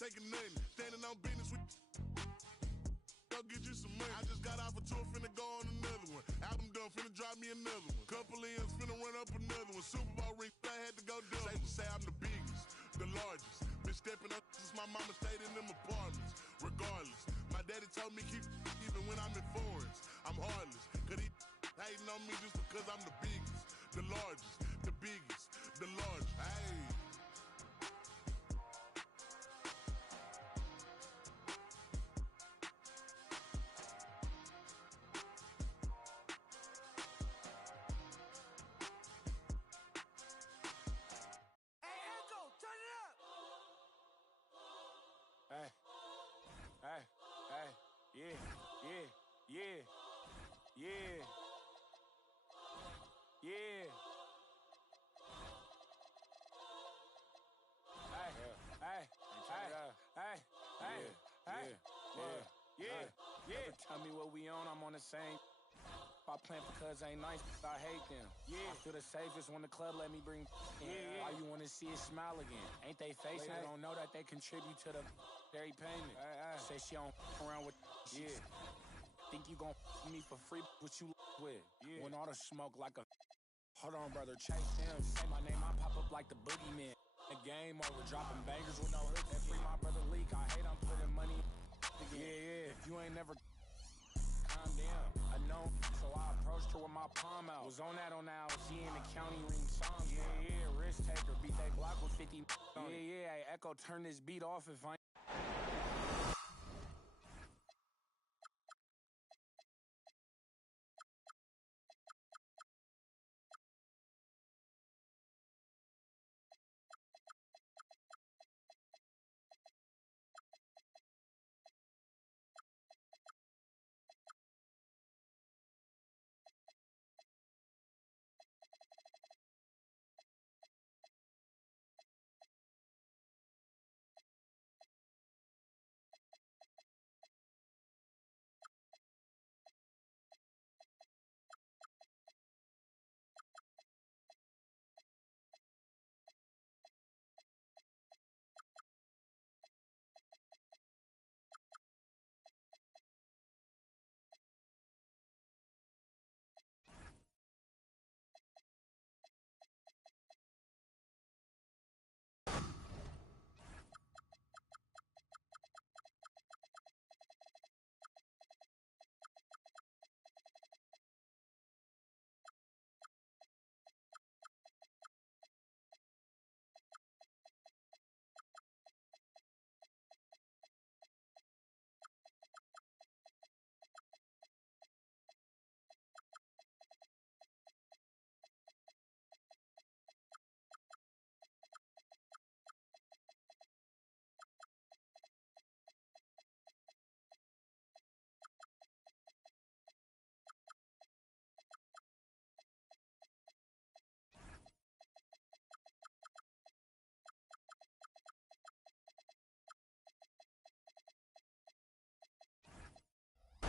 taking nothing. Standing on business with. Go get you some money. I just got off a tour, finna go on another one. Album done, finna drop me another one. Couple M's, finna run up another one. Super Bowl ring, I had to go double. Safe to say I'm the biggest, the largest. Been stepping up since my mama stayed in them apartments. Regardless, my daddy told me keep even when I'm in foreigns. I'm heartless, cause he hating on me just because I'm the biggest, the largest, the biggest, the largest. Hey. Hey, hey, hey, yeah, yeah, yeah, yeah, yeah. Hey, yeah. Tell me what we on, I'm on the same. If I plan for cuz ain't nice, I hate them. Yeah. I feel the safest when the club let me bring in. Why you wanna see it smile again? Ain't they facing? I don't know that they contribute to the dairy payment. Say she don't around with think you gon' me for free what you with. When all the smoke like a hold on, brother, chase him. Say my name, I pop up like the boogeyman. The game over, dropping bangers with no hook. That free my brother leak. I hate I'm putting money again. If you ain't never calm down, I know. So I approached her with my palm out. Was on that LG in the county ring song. Yeah, risk taker. Beat they block with 50 on it. Hey, Echo, turn this beat off if I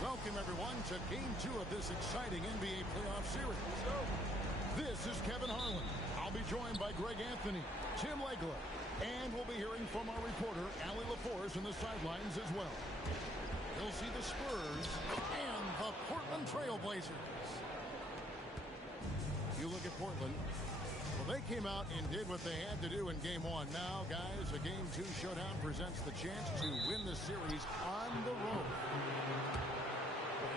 Welcome, everyone, to Game 2 of this exciting NBA playoff series. This is Kevin Harlan. I'll be joined by Greg Anthony, Tim Legler, and we'll be hearing from our reporter, Allie LaForce, in the sidelines as well. You'll see the Spurs and the Portland Trail Blazers. You look at Portland. Well, they came out and did what they had to do in Game 1. Now, guys, a Game 2 showdown presents the chance to win the series on the road.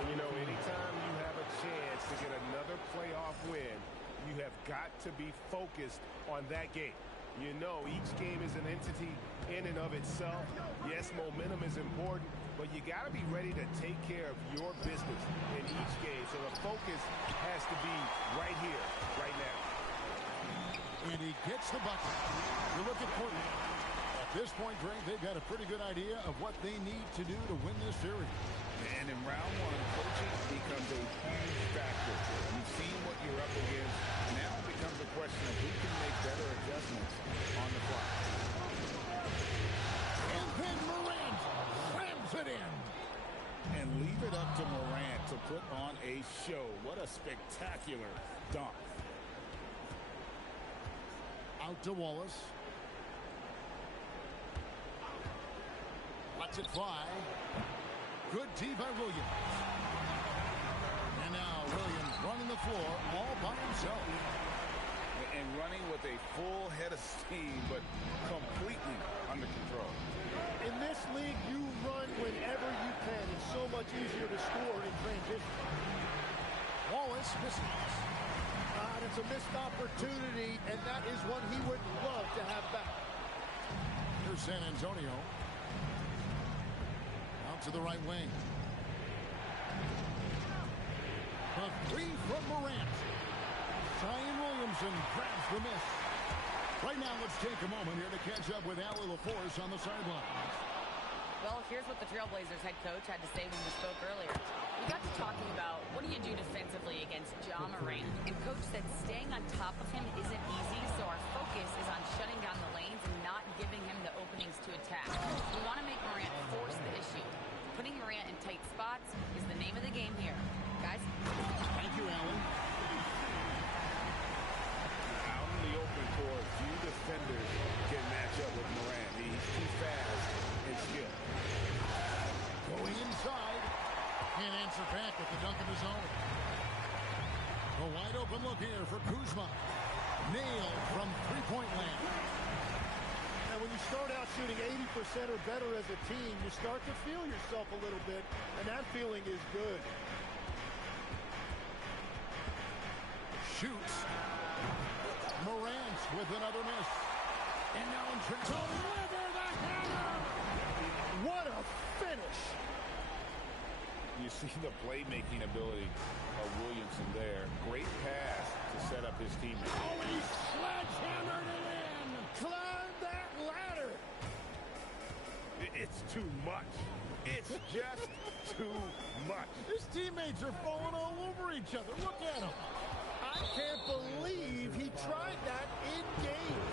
You know, anytime you have a chance to get another playoff win, you have got to be focused on that game. You know, each game is an entity in and of itself. Yes, momentum is important, but you got to be ready to take care of your business in each game. So the focus has to be right here, right now. And he gets the bucket. You look at Portland. At this point, Greg, they've got a pretty good idea of what they need to do to win this series. And in round one, coaching becomes a huge factor. You've seen what you're up against. Now it becomes a question of who can make better adjustments on the fly. And then Morant slams it in. And leave it up to Morant to put on a show. What a spectacular dunk. Out to Wallace. Lets it fly. Good D by Williams. And now Williams running the floor all by himself. And running with a full head of steam, but completely under control. In this league, you run whenever you can. It's so much easier to score in transition. Wallace misses. It's a missed opportunity, and that is one he would love to have back. Here's San Antonio. Out to the right wing. A three from Morant. Zion Williamson grabs the miss. Right now, let's take a moment here to catch up with Allie LaForce on the sideline. Well, here's what the Trailblazers head coach had to say when we spoke earlier. We got to talking about what do you do defensively against Ja Morant. And coach said staying on top of him isn't easy, so our focus is on shutting down the lanes and not giving him the openings to attack. We want to make Morant force the issue. Putting Morant in tight spots is the name of the game here. Guys? Thank you, Allen. Out in the open court, few defenders can match up with Morant. He's too fast and skilled. Going inside. Can't answer back with the dunk of his own. A wide open look here for Kuzma. Nailed from three-point land. And when you start out shooting 80% or better as a team, you start to feel yourself a little bit, and that feeling is good. Shoots. Morant with another miss. And now in to deliver the hammer. What a finish. You see the playmaking ability of Williamson there. Great pass to set up his teammate. Oh, he sledgehammered it in. Climb that ladder. It's too much. It's just too much. His teammates are falling all over each other. Look at him. I can't believe he tried that in game.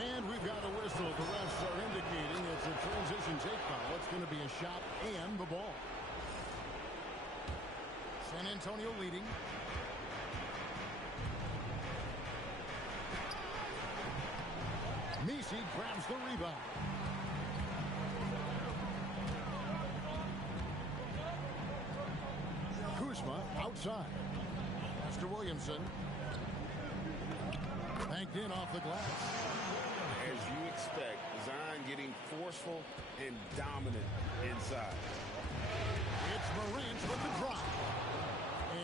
And we've got a whistle. The refs are indicating it's a transition take foul. It's going to be a shot and the ball. San Antonio leading. Messi grabs the rebound. Kuzma outside. Mr. Williamson. Banked in off the glass. As you expect, Zion getting forceful and dominant inside. It's Morant with the drop.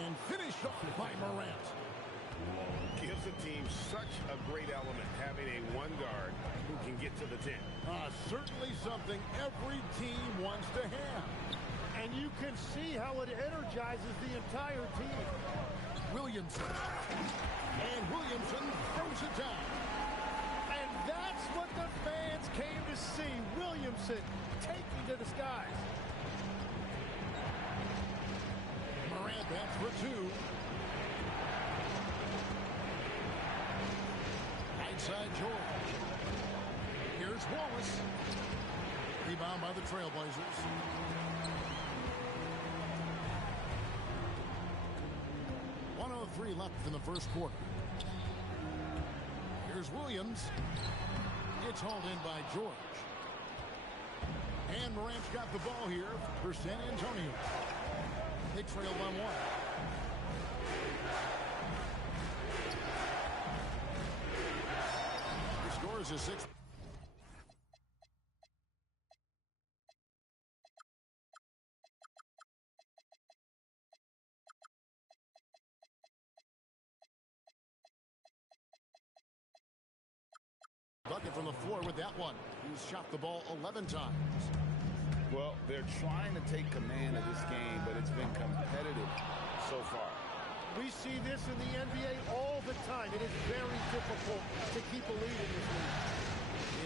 And finished off by Morant. Gives the team such a great element having a one guard who can get to the 10. Certainly something every team wants to have. And you can see how it energizes the entire team. Williamson. And Williamson throws it down. And that's what the fans came to see. Williamson taking to the skies. Morant bats for two. Right side George. Here's Wallace. Rebound by the Trailblazers. .103 left in the first quarter. Here's Williams. It's hauled in by George. And Morant's got the ball here for San Antonio. They trail by one. The score is a 6. Bucket from the floor with that one. He's shot the ball 11 times. Well, they're trying to take command of this game, but it's been competitive so far. We see this in the NBA all the time. It is very difficult to keep a lead in this league.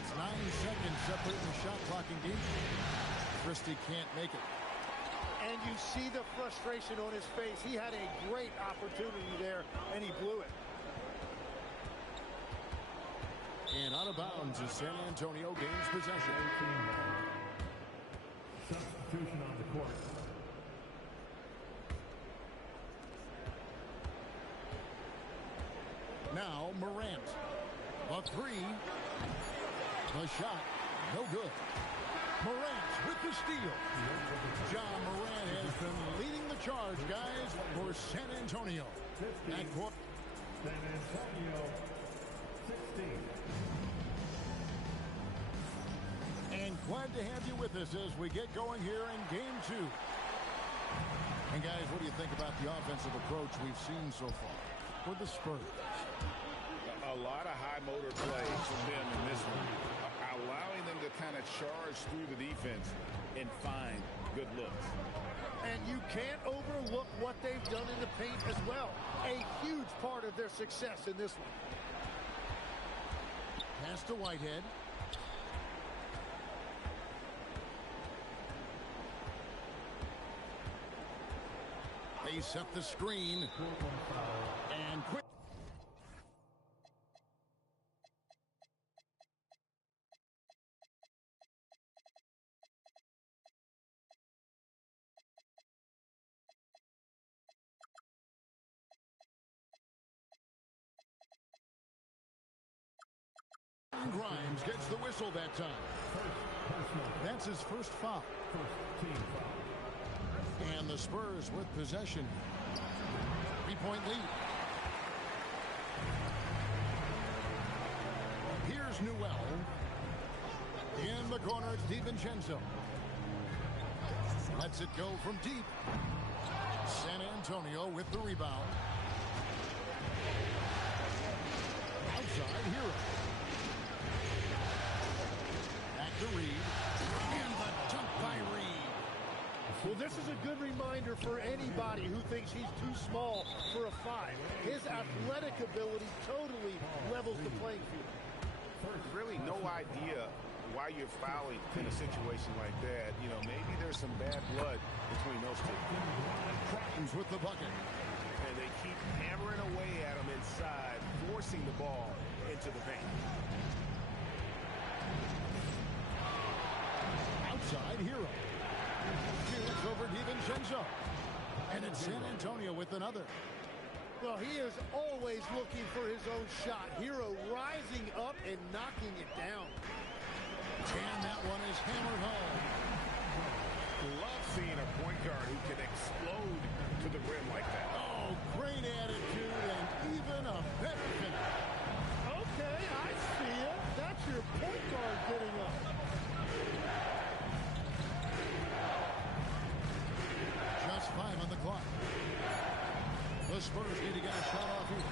It's 9 seconds separating the shot clock engagement. Christie can't make it. And you see the frustration on his face. He had a great opportunity there, and he blew it. And out of bounds as San Antonio gains possession. Substitution on the court. Now Morant. A three. The shot, no good. Morant with the steal. John Morant has been leading the charge, guys, for San Antonio. San Antonio, 16. And glad to have you with us as we get going here in Game 2. And, guys, what do you think about the offensive approach we've seen so far for the Spurs? A lot of high motor plays from them in this one, allowing them to kind of charge through the defense and find good looks. And you can't overlook what they've done in the paint as well. A huge part of their success in this one. Pass to Whitehead. They set the screen. And quick. Grimes gets the whistle that time. That's his first foul. Team foul. And the Spurs with possession. 3-point lead. Here's Newell. In the corner, it's DiVincenzo. Lets it go from deep. San Antonio with the rebound. Outside, Hero. Back to Reed. And the dunk by Reed. Well, this is a good reminder for anybody who thinks he's too small for a 5. His athletic ability totally levels the playing field. Really no idea why you're fouling in a situation like that. You know, maybe there's some bad blood between those two. Grimes with the bucket. And they keep hammering away at him inside, forcing the ball into the paint. Outside, Hero. Shoots over DiVincenzo. And it's San Antonio with another. Well, he is always looking for his own shot. Hero rising up and knocking it down. And that one is hammered home. Love seeing a point guard who can explode to the rim like that. Oh, great attitude and even a better finish. Okay, I see it. That's your point guard getting up. Just 5 on the clock. The Spurs need to get a shot off here.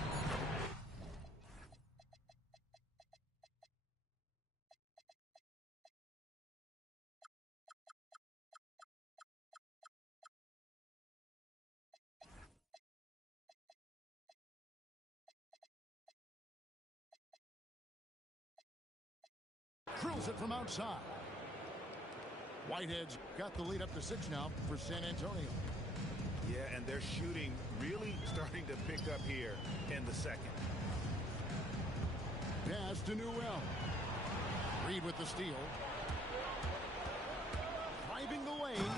Drills it from outside. Whitehead's got the lead up to 6 now for San Antonio. Yeah, and they're shooting really starting to pick up here in the second. Pass to Newell. Reed with the steal. Driving the lane.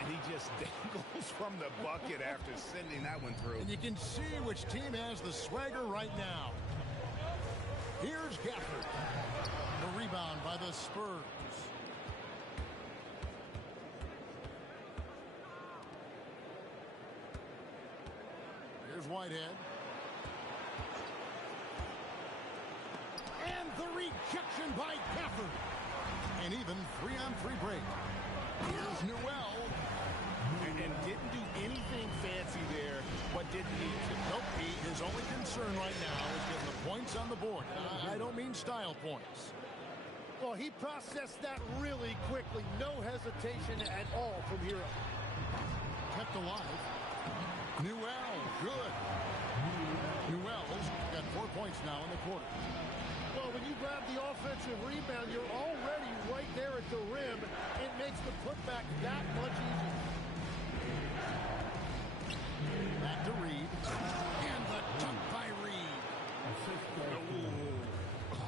And he just dangles from the bucket after sending that one through. And you can see which team has the swagger right now. Here's Gafford. The rebound by the Spurs. Here's Whitehead. And the rejection by Gafford. And even 3-on-3 break. Here's Newell. And didn't do anything fancy there, but didn't need to. Nope, his only concern right now is getting the points on the board. I don't mean style points. Well, he processed that really quickly. No hesitation at all from Hero. Kept alive. Newell, good. Newell's got 4 points now in the quarter. Well, when you grab the offensive rebound, you're already right there at the rim. It makes the putback that much easier. Back to Reed. And the dunk by Reed.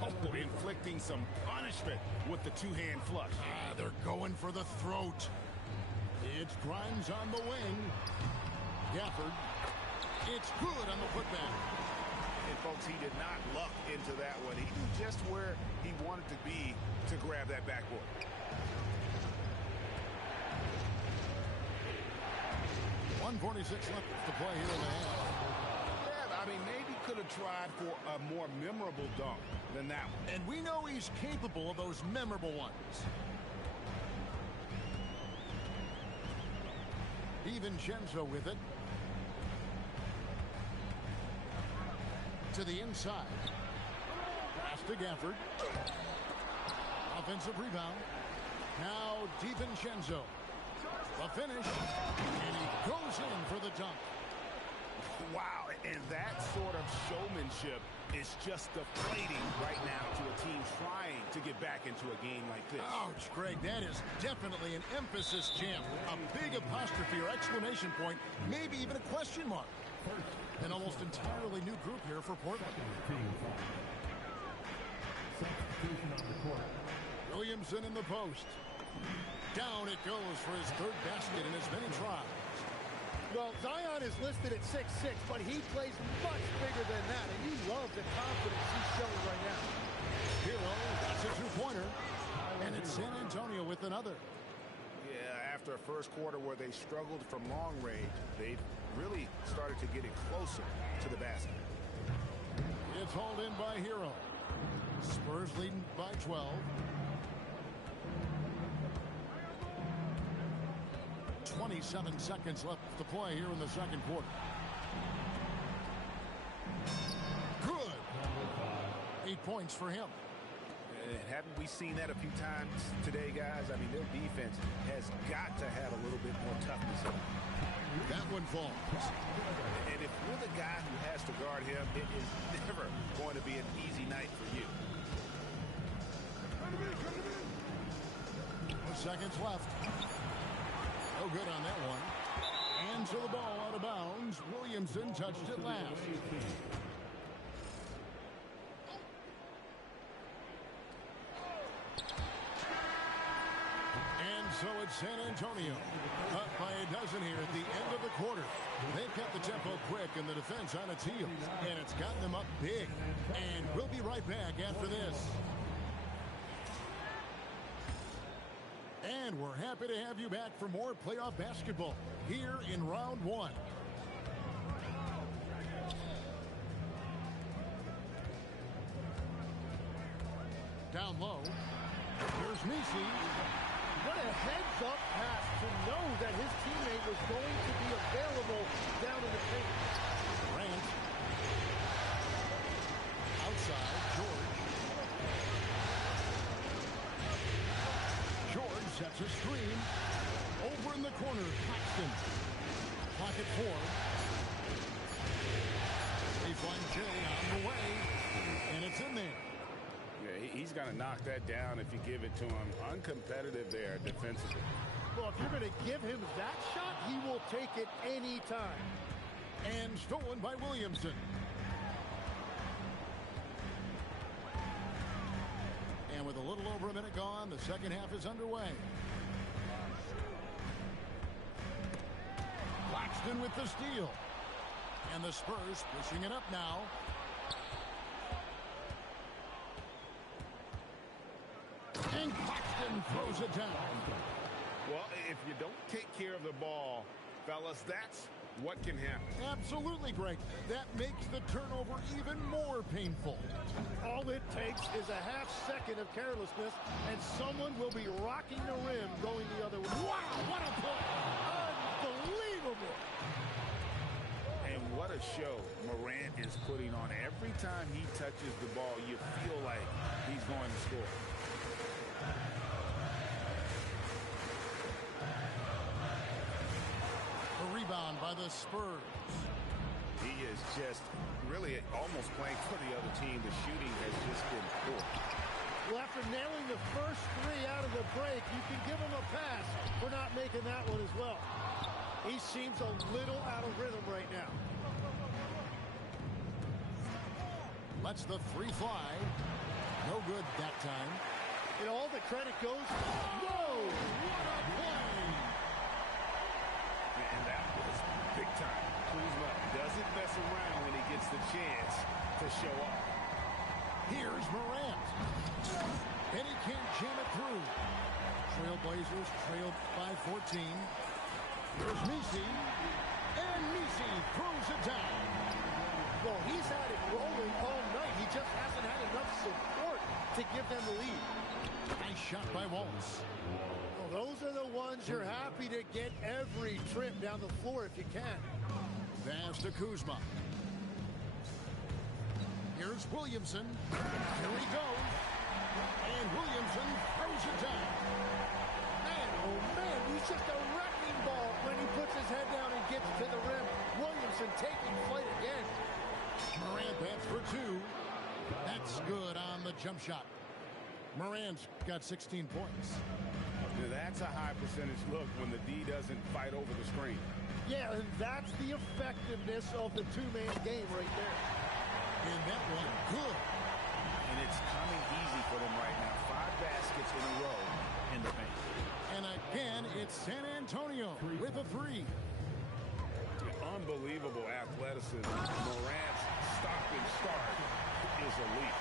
Oh, inflicting some punishment with the two-hand flush. They're going for the throat. It's Grimes on the wing. Gafford. It's good on the putback. And, folks, he did not luck into that one. He knew just where he wanted to be to grab that backboard. .146 left to play here in the half. Yeah, I mean, maybe could have tried for a more memorable dunk than that one. And we know he's capable of those memorable ones. DiVincenzo with it. To the inside. Pass to Gafford. Offensive rebound. Now DiVincenzo. The finish. And he goes in for the dunk. Wow, and that sort of showmanship is just deflating right now to a team trying to get back into a game like this. Ouch, Greg, that is definitely an emphasis jam. A big apostrophe or exclamation point, maybe even a question mark. An almost entirely new group here for Portland. Substitution on the court. Williamson in the post. Down it goes for his third basket in as many tries. Well, Zion is listed at 6'6", but he plays much bigger than that, and you love the confidence he's showing right now. Hero, that's a two-pointer. And it's San Antonio with another. Yeah, after a first quarter where they struggled from long range, they've really started to get it closer to the basket. It's hauled in by Hero. Spurs leading by 12. 27 seconds left to play here in the second quarter. Good. 8 points for him. And haven't we seen that a few times today, guys? I mean, their defense has got to have a little bit more toughness in it. That one falls. And if you're the guy who has to guard him, it is never going to be an easy night for you. 4 seconds left. No good on that one. And so the ball out of bounds. Williamson touched it last. And so it's San Antonio. Up by a dozen here at the end of the quarter. They've kept the tempo quick and the defense on its heels. And it's gotten them up big. And we'll be right back after this. And we're happy to have you back for more playoff basketball here in round one. Down low. Here's Misi. What a heads-up pass to know that his teammate was going to be available down in the paint. Grant. Outside, George. George sets a screen. Over in the corner, Claxton. Clock at 4. Baseline J on the way. And it's in there. Yeah, he's going to knock that down if you give it to him. Uncompetitive there defensively. Well, if you're going to give him that shot, he will take it any time. And stolen by Williamson. And with a little over a minute gone, the second half is underway. Claxton with the steal. And the Spurs pushing it up now. And Claxton throws it down. Well, if you don't take care of the ball, fellas, that's what can happen. Absolutely, Greg. That makes the turnover even more painful. All it takes is a half second of carelessness, and someone will be rocking the rim going the other way. Wow, what a play! Unbelievable! And what a show Morant is putting on. Every time he touches the ball, you feel like he's going to score. A rebound by the Spurs. He is just really almost playing for the other team. The shooting has just been poor. Well, after nailing the first 3 out of the break, you can give him a pass for not making that one as well. He seems a little out of rhythm right now. Lets the 3 fly. No good that time. And all the credit goes. Whoa! What a play! And that was big time. Kuzma doesn't mess around when he gets the chance to show off. Here's Morant. And he can't jam it Trailblazers trailed by 14. Here's Misi. And Misi throws it down. Well, he's had it rolling all night. He just hasn't had enough support to give them the lead. Nice shot by Wallace. Well, those are the ones you're happy to get every trip down the floor if you can. Pass to Kuzma. Here's Williamson. Here he goes. And Williamson throws it down. Man, oh man, he's just a wrecking ball when he puts his head down and gets to the rim. Williamson taking flight again. Morant bats for two. That's good on the jump shot. Morant's got 16 points. That's a high percentage look when the D doesn't fight over the screen. Yeah, and that's the effectiveness of the two-man game right there. And that one, good. And it's coming easy for them right now. 5 baskets in a row in the paint. And again, it's San Antonio with a 3. Unbelievable athleticism. Morant's stop and start is elite.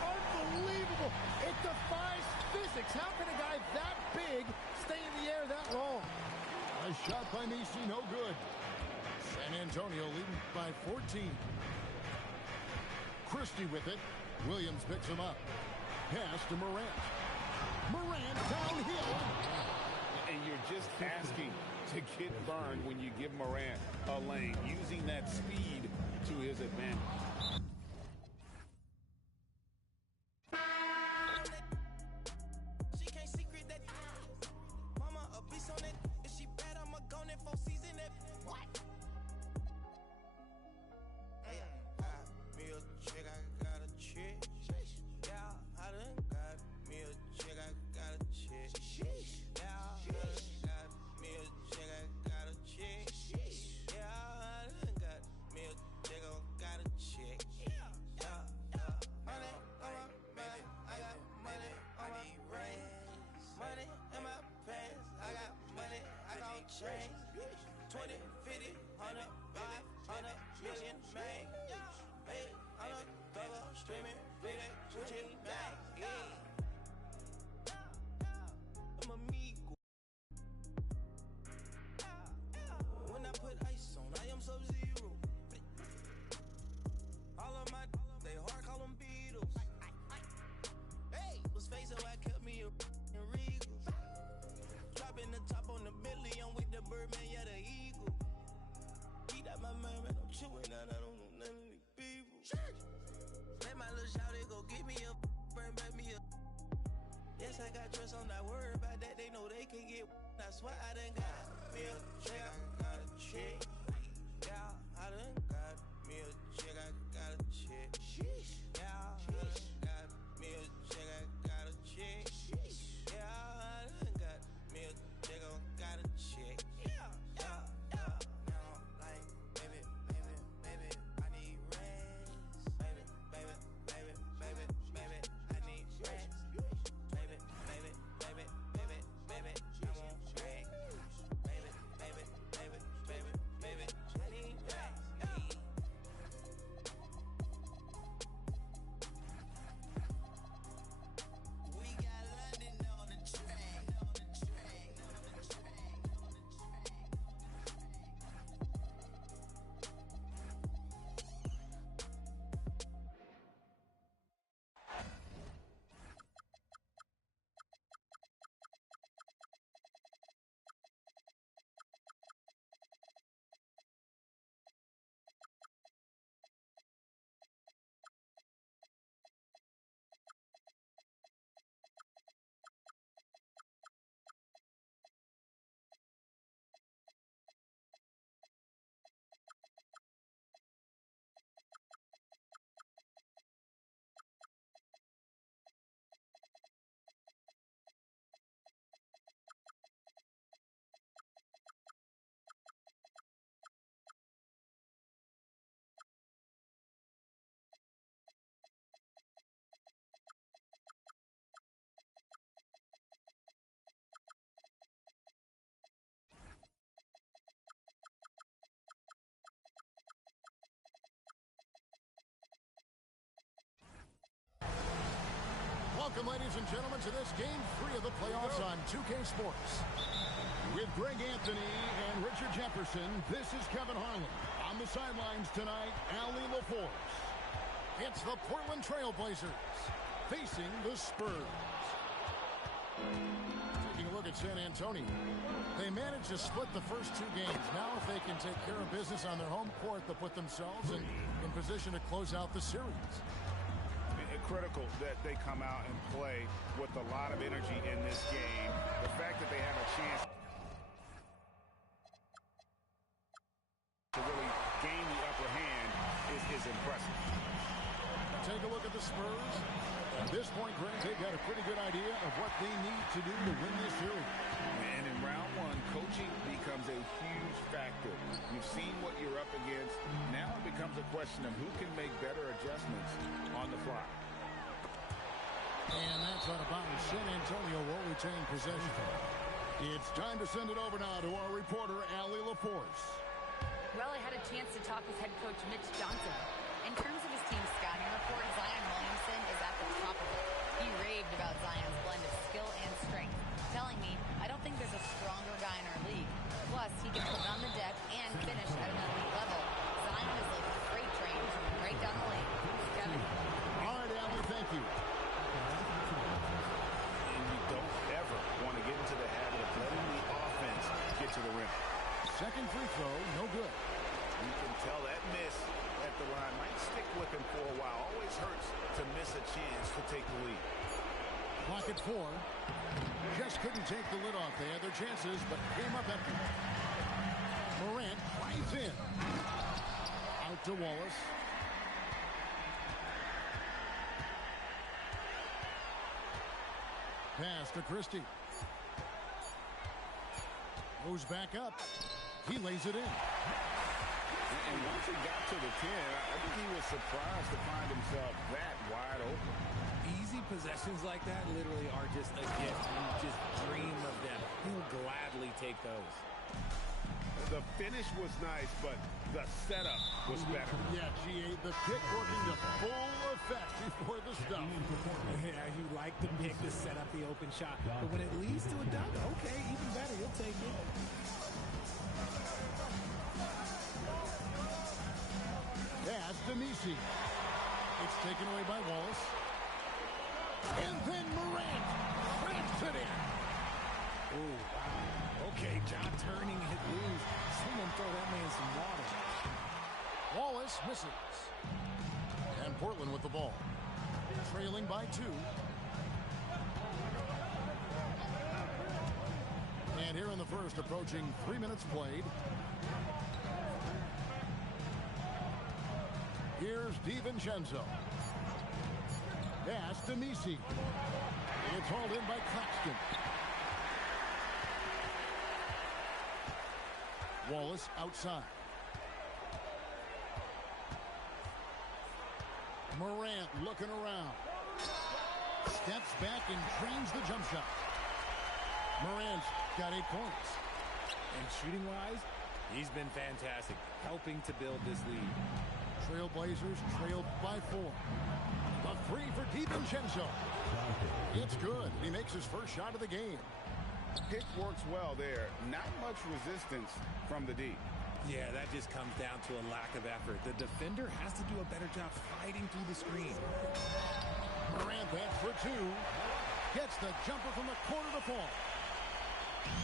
Unbelievable. It defies physics. How can a guy that big stay in the air that long? A shot by Misi, no good. San Antonio leading by 14. Christie with it. Williams picks him up. Pass to Morant. Morant downhill. And you're just asking to get burned when you give Morant a lane, using that speed to his advantage. She can't secret that. Mama a beast on it. If she bad, I'ma go in for season it. What? Got me a chick, I got a chick. Yeah, I done got me a chick, I got a chick. Yeah, I done got me a chick, I got a chick. Yeah, I done got me a chick, I got a chick. Money on my back, I got money on my brain. Money in my pants, I got money, I got change. 20, 50, 100, 500 million, man. Hey, I'm a thugger, streaming, bleeding, switching back. I'm amigo. When I put ice on, I am Sub-Zero. All of my, they hard, call them Beatles. Hey, was facing why I kept me a Regal. Dropping the top on the Bentley, I'm with the Birdman, yeah, the Eagle. Eat out my mind, man, I'm chewing out, I don't know none of these people. Let my little shawty go get me a, bring back me a. Yes, I got trust, I'm not worried about that, they know they can get. I swear I done got me a chick, I got a chick. Yeah, I done got me a chick, I got a chick. Yeah, I done got me a chick, I got a chick. Yeah, I done got me a chick, I got a chick. Yeah. Now, like, baby, I need rest. Baby, I need rest. Baby, I want rest. Baby, I need rest. Welcome, ladies and gentlemen, to this Game 3 of the playoffs on 2K Sports. With Greg Anthony and Richard Jefferson, this is Kevin Harlan. On the sidelines tonight, Allie LaForce. It's the Portland Trail Blazers facing the Spurs. Taking a look at San Antonio. They managed to split the first 2 games. Now if they can take care of business on their home court, they'll put themselves in position to close out the series. Critical that they come out and play with a lot of energy in this game. The fact that they have a chance to really gain the upper hand is impressive. Take a look at the Spurs. At this point, Greg, they've got a pretty good idea of what they need to do to win this series. And in round 1, coaching becomes a huge factor. You've seen what you're up against. Now it becomes a question of who can make better adjustments on the fly. And that's out of bounds. San Antonio will retain possession. It's time to send it over now to our reporter, Allie LaForce. Well, I had a chance to talk with head coach Mitch Johnson. In terms of his team's scouting report, Zion Williamson is at the top of it. He raved about Zion's blend of skill and strength, telling me, I don't think there's a stronger guy in our league. Plus, he can put it on the deck and finish at an elite level. Zion is like a freight train right down the lane. Kevin. All right, Allie, thank you. And you don't ever want to get into the habit of letting the offense get to the rim. Second free throw, no good. You can tell that miss at the line might stick with him for a while. Always hurts to miss a chance to take the lead. Clock at 4. Just couldn't take the lid off. They had their chances, but came up empty. Morant flies in. Out to Wallace. Pass to Christie. Goes back up. He lays it in. And once he got to the 10, I think he was surprised to find himself that wide open. Easy possessions like that literally are just a gift. You just dream of them. He'll gladly take those. The finish was nice, but the setup was better. Yeah, GA, the pick working to full effect before the stop. Yeah, you like the pick to set up the open shot. But when it leads to a dunk, okay, even better. You'll take it. Pass to Nisi. It's taken away by Wallace. And then Morant cramps it in. Oh, wow. Okay, John turning it loose. Someone throw that man some water. Wallace misses. And Portland with the ball. Trailing by 2. And here in the first, approaching 3 minutes played. Here's DiVincenzo. Pass to Nisi. It's hauled in by Claxton. Wallace outside. Morant looking around. Steps back and trains the jump shot. Morant's got 8 points. And shooting-wise, he's been fantastic, helping to build this lead. Trailblazers trailed by 4. A 3 for DiVincenzo. It's good. He makes his first shot of the game. Pick works well there. Not much resistance from the D. Yeah, that just comes down to a lack of effort. The defender has to do a better job fighting through the screen. Morant back for 2. Gets the jumper from the corner to fall.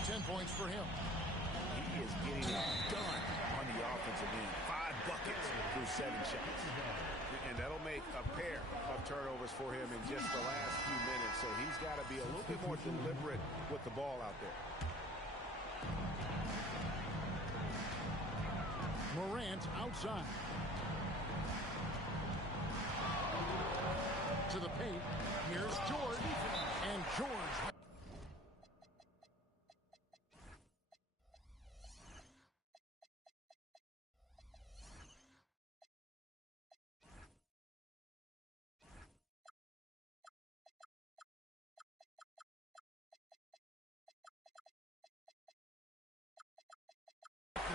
10 points for him. He is getting it done on the offensive end. 5 buckets through 7 shots. And that'll make a pair of turnovers for him in just the last few minutes. So he's got to be a little bit more deliberate with the ball out there. Morant outside. To the paint. Here's George. And George.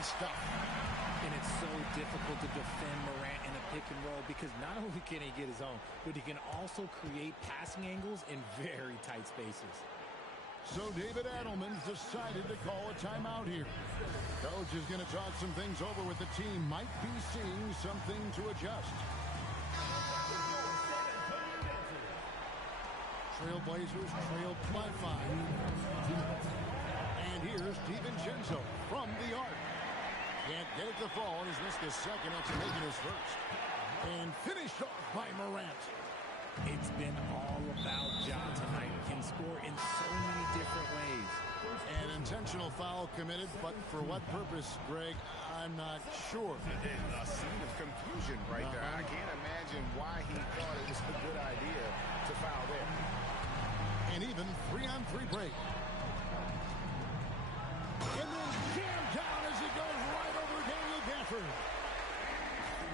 Stuff. And it's it's so difficult to defend Morant in a pick and roll because not only can he get his own, but he can also create passing angles in very tight spaces. So David Adelman's decided to call a timeout here. Coach is going to talk some things over with the team. Might be seeing something to adjust. Trailblazers trail by 5. And here's DiVincenzo from the arc. Can't get it to fall, and he's missed his second after making his first. And finished off by Morant. It's been all about Ja tonight. Can score in so many different ways. An intentional foul committed, but for what purpose, Greg? I'm not sure. A scene of confusion right there. I can't imagine why he thought it was a good idea to foul there. An even 3-on-3 break. And then jammed down as he goes right over Daniel Gafford.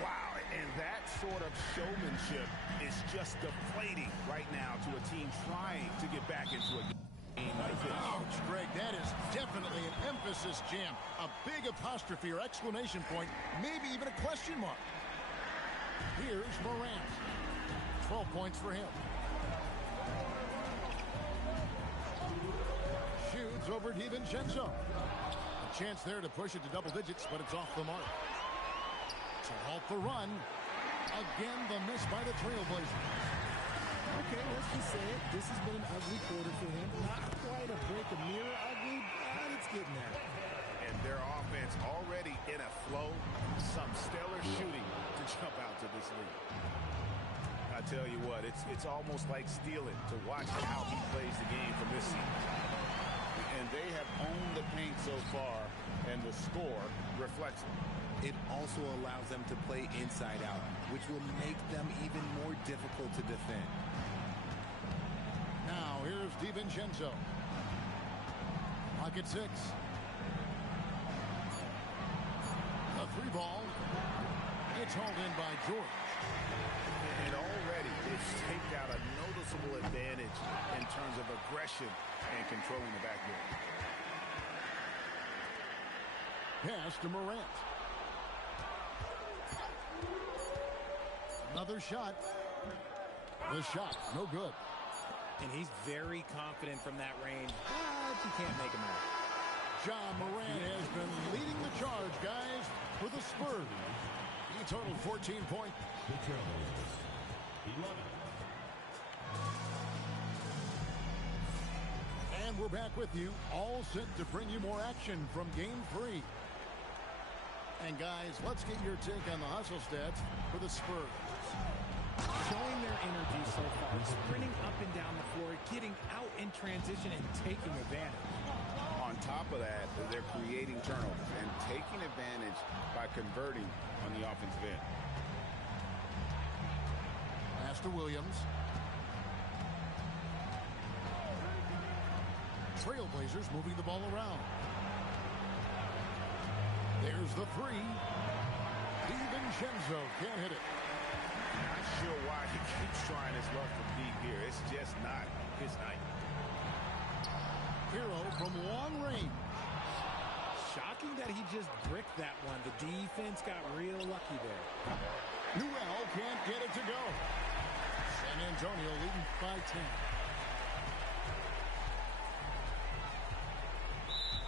Wow, and that sort of showmanship is just deflating right now to a team trying to get back into a game like this. Ouch, Greg, that is definitely an emphasis jam. A big apostrophe or exclamation point, maybe even a question mark. Here's Morant. 12 points for him. Shoots over DiVincenzo. A chance there to push it to double digits, but it's off the mark. To halt the run. Again, the miss by the Trailblazers. Okay, let's just say it. This has been an ugly quarter for him. Not quite a break a mirror ugly, but it's getting there. And their offense already in a flow. Some stellar shooting to jump out to this lead. I tell you what, it's almost like stealing to watch how he plays the game from this season. And they have owned the paint so far, and the score reflects it. It also allows them to play inside out, which will make them even more difficult to defend. Now, here's DiVincenzo. Pocket 6. The 3-ball. It's hauled in by George. And already they've staked out a noticeable advantage in terms of aggression and controlling the backboard. Pass to Morant. Another shot. The shot, no good. And he's very confident from that range, but you can't make him out. Ja Morant has been leading the charge, guys, for the Spurs. He totaled 14 points. The Trailblazers, 11. And we're back with you, all set to bring you more action from Game 3. And guys, let's get your take on the hustle stats for the Spurs. Showing their energy so far, sprinting up and down the floor, getting out in transition and taking advantage. On top of that, they're creating turnovers and taking advantage by converting on the offensive end. Pass to Williams. Trailblazers moving the ball around. There's the 3. DiVincenzo can't hit it. Not sure why he keeps trying his luck from deep here. It's just not his night. Hero from long range. Shocking that he just bricked that one. The defense got real lucky there. Newell can't get it to go. San Antonio leading by 10.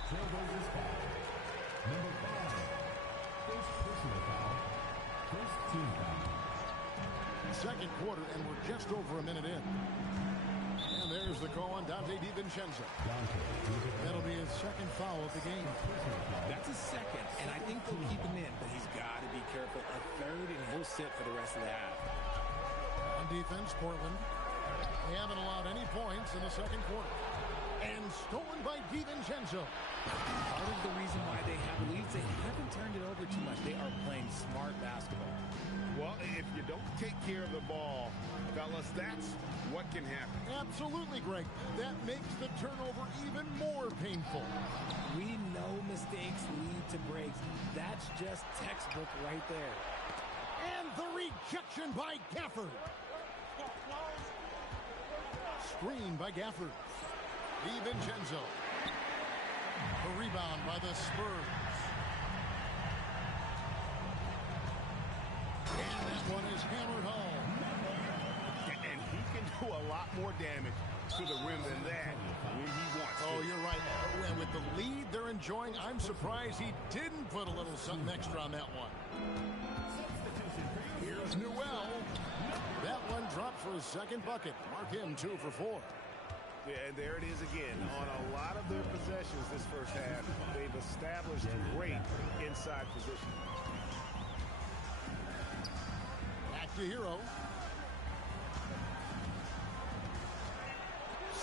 Trailblazers foul. Number 5. First personal foul. First team foul. Second quarter, and we're just over a minute in. And there's the call on Dante DiVincenzo. That'll be his second foul of the game. That's a second, and I think they'll keep him in, but he's got to be careful. A third, and he'll sit for the rest of the half. On defense, Portland. They haven't allowed any points in the second quarter. And stolen by DiVincenzo. Part of the reason why they have leads, they haven't turned it over too much. They are playing smart basketball. Well, if you don't take care of the ball, fellas, that's what can happen. Absolutely, Greg. That makes the turnover even more painful. We know mistakes lead to breaks. That's just textbook right there. And the rejection by Gafford. Screen by Gafford. DiVincenzo. The rebound by the Spurs. one is hammered home. And he can do a lot more damage to the rim than that when he wants to. Oh, you're right. And with the lead they're enjoying, I'm surprised he didn't put a little something extra on that one. Here's Newell. That one dropped for his second bucket. Mark him 2 for 4. Yeah, and there it is again. On a lot of their possessions this first half, they've established great inside position. Back to Hero.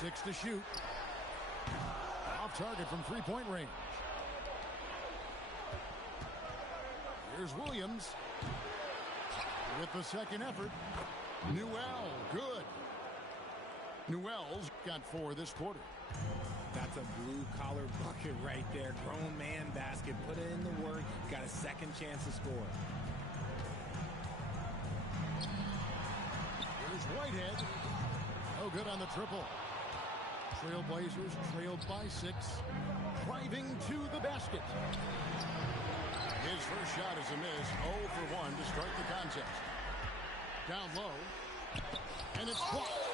6 to shoot. Off target from three-point range. Here's Williams. With the second effort. Newell, good. Newell's got 4 this quarter. That's a blue-collar bucket right there. Grown man basket. Put it in the work. Got a second chance to score. Here's Whitehead. No good on the triple. Trailblazers trailed by 6. Driving to the basket. His first shot is a miss. 0 for 1 to start the contest. Down low. And it's blocked.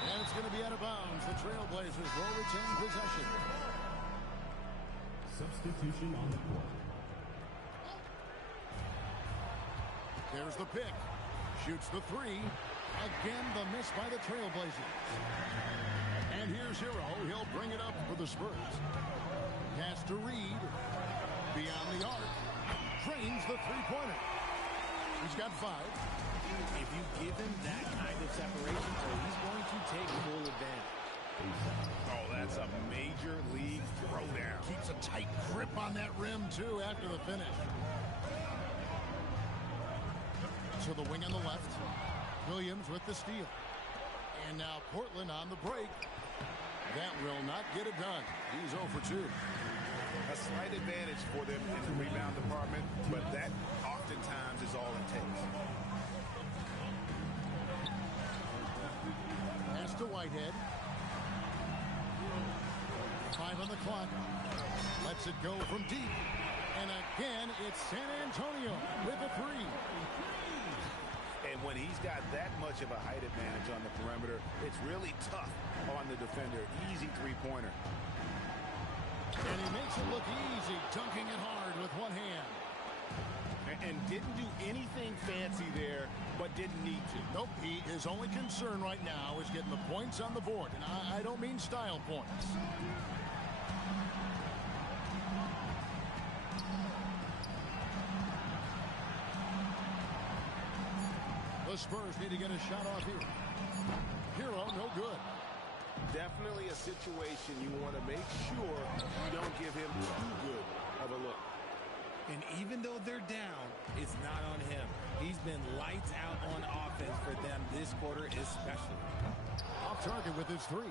And it's going to be out of bounds. The Trailblazers will retain possession. Substitution on the court. There's the pick. Shoots the 3. Again, the miss by the Trailblazers. And here's Hero. He'll bring it up for the Spurs. Pass to Reed. Beyond the arc. Drains the three-pointer. He's got 5. If you give him that kind of separation, he's going to take full advantage. Oh, that's a major league throwdown. Keeps a tight grip on that rim, too, after the finish. So the wing on the left. Williams with the steal. And now Portland on the break. That will not get it done. He's 0 for 2. A slight advantage for them in the rebound department, but that oftentimes is all it takes. Pass to Whitehead. 5 on the clock. Lets it go from deep. And again, it's San Antonio with a 3. And when he's got that much of a height advantage on the perimeter, it's really tough on the defender. Easy three-pointer. And he makes it look easy, dunking it hard with one hand. And didn't do anything fancy there, but didn't need to. Nope, his only concern right now is getting the points on the board. And I don't mean style points. The Spurs need to get a shot off here. Hero, no good. Definitely a situation you want to make sure you don't give him too good of a look. And even though they're down, it's not on him. He's been lights out on offense for them this quarter especially. Off target with his 3.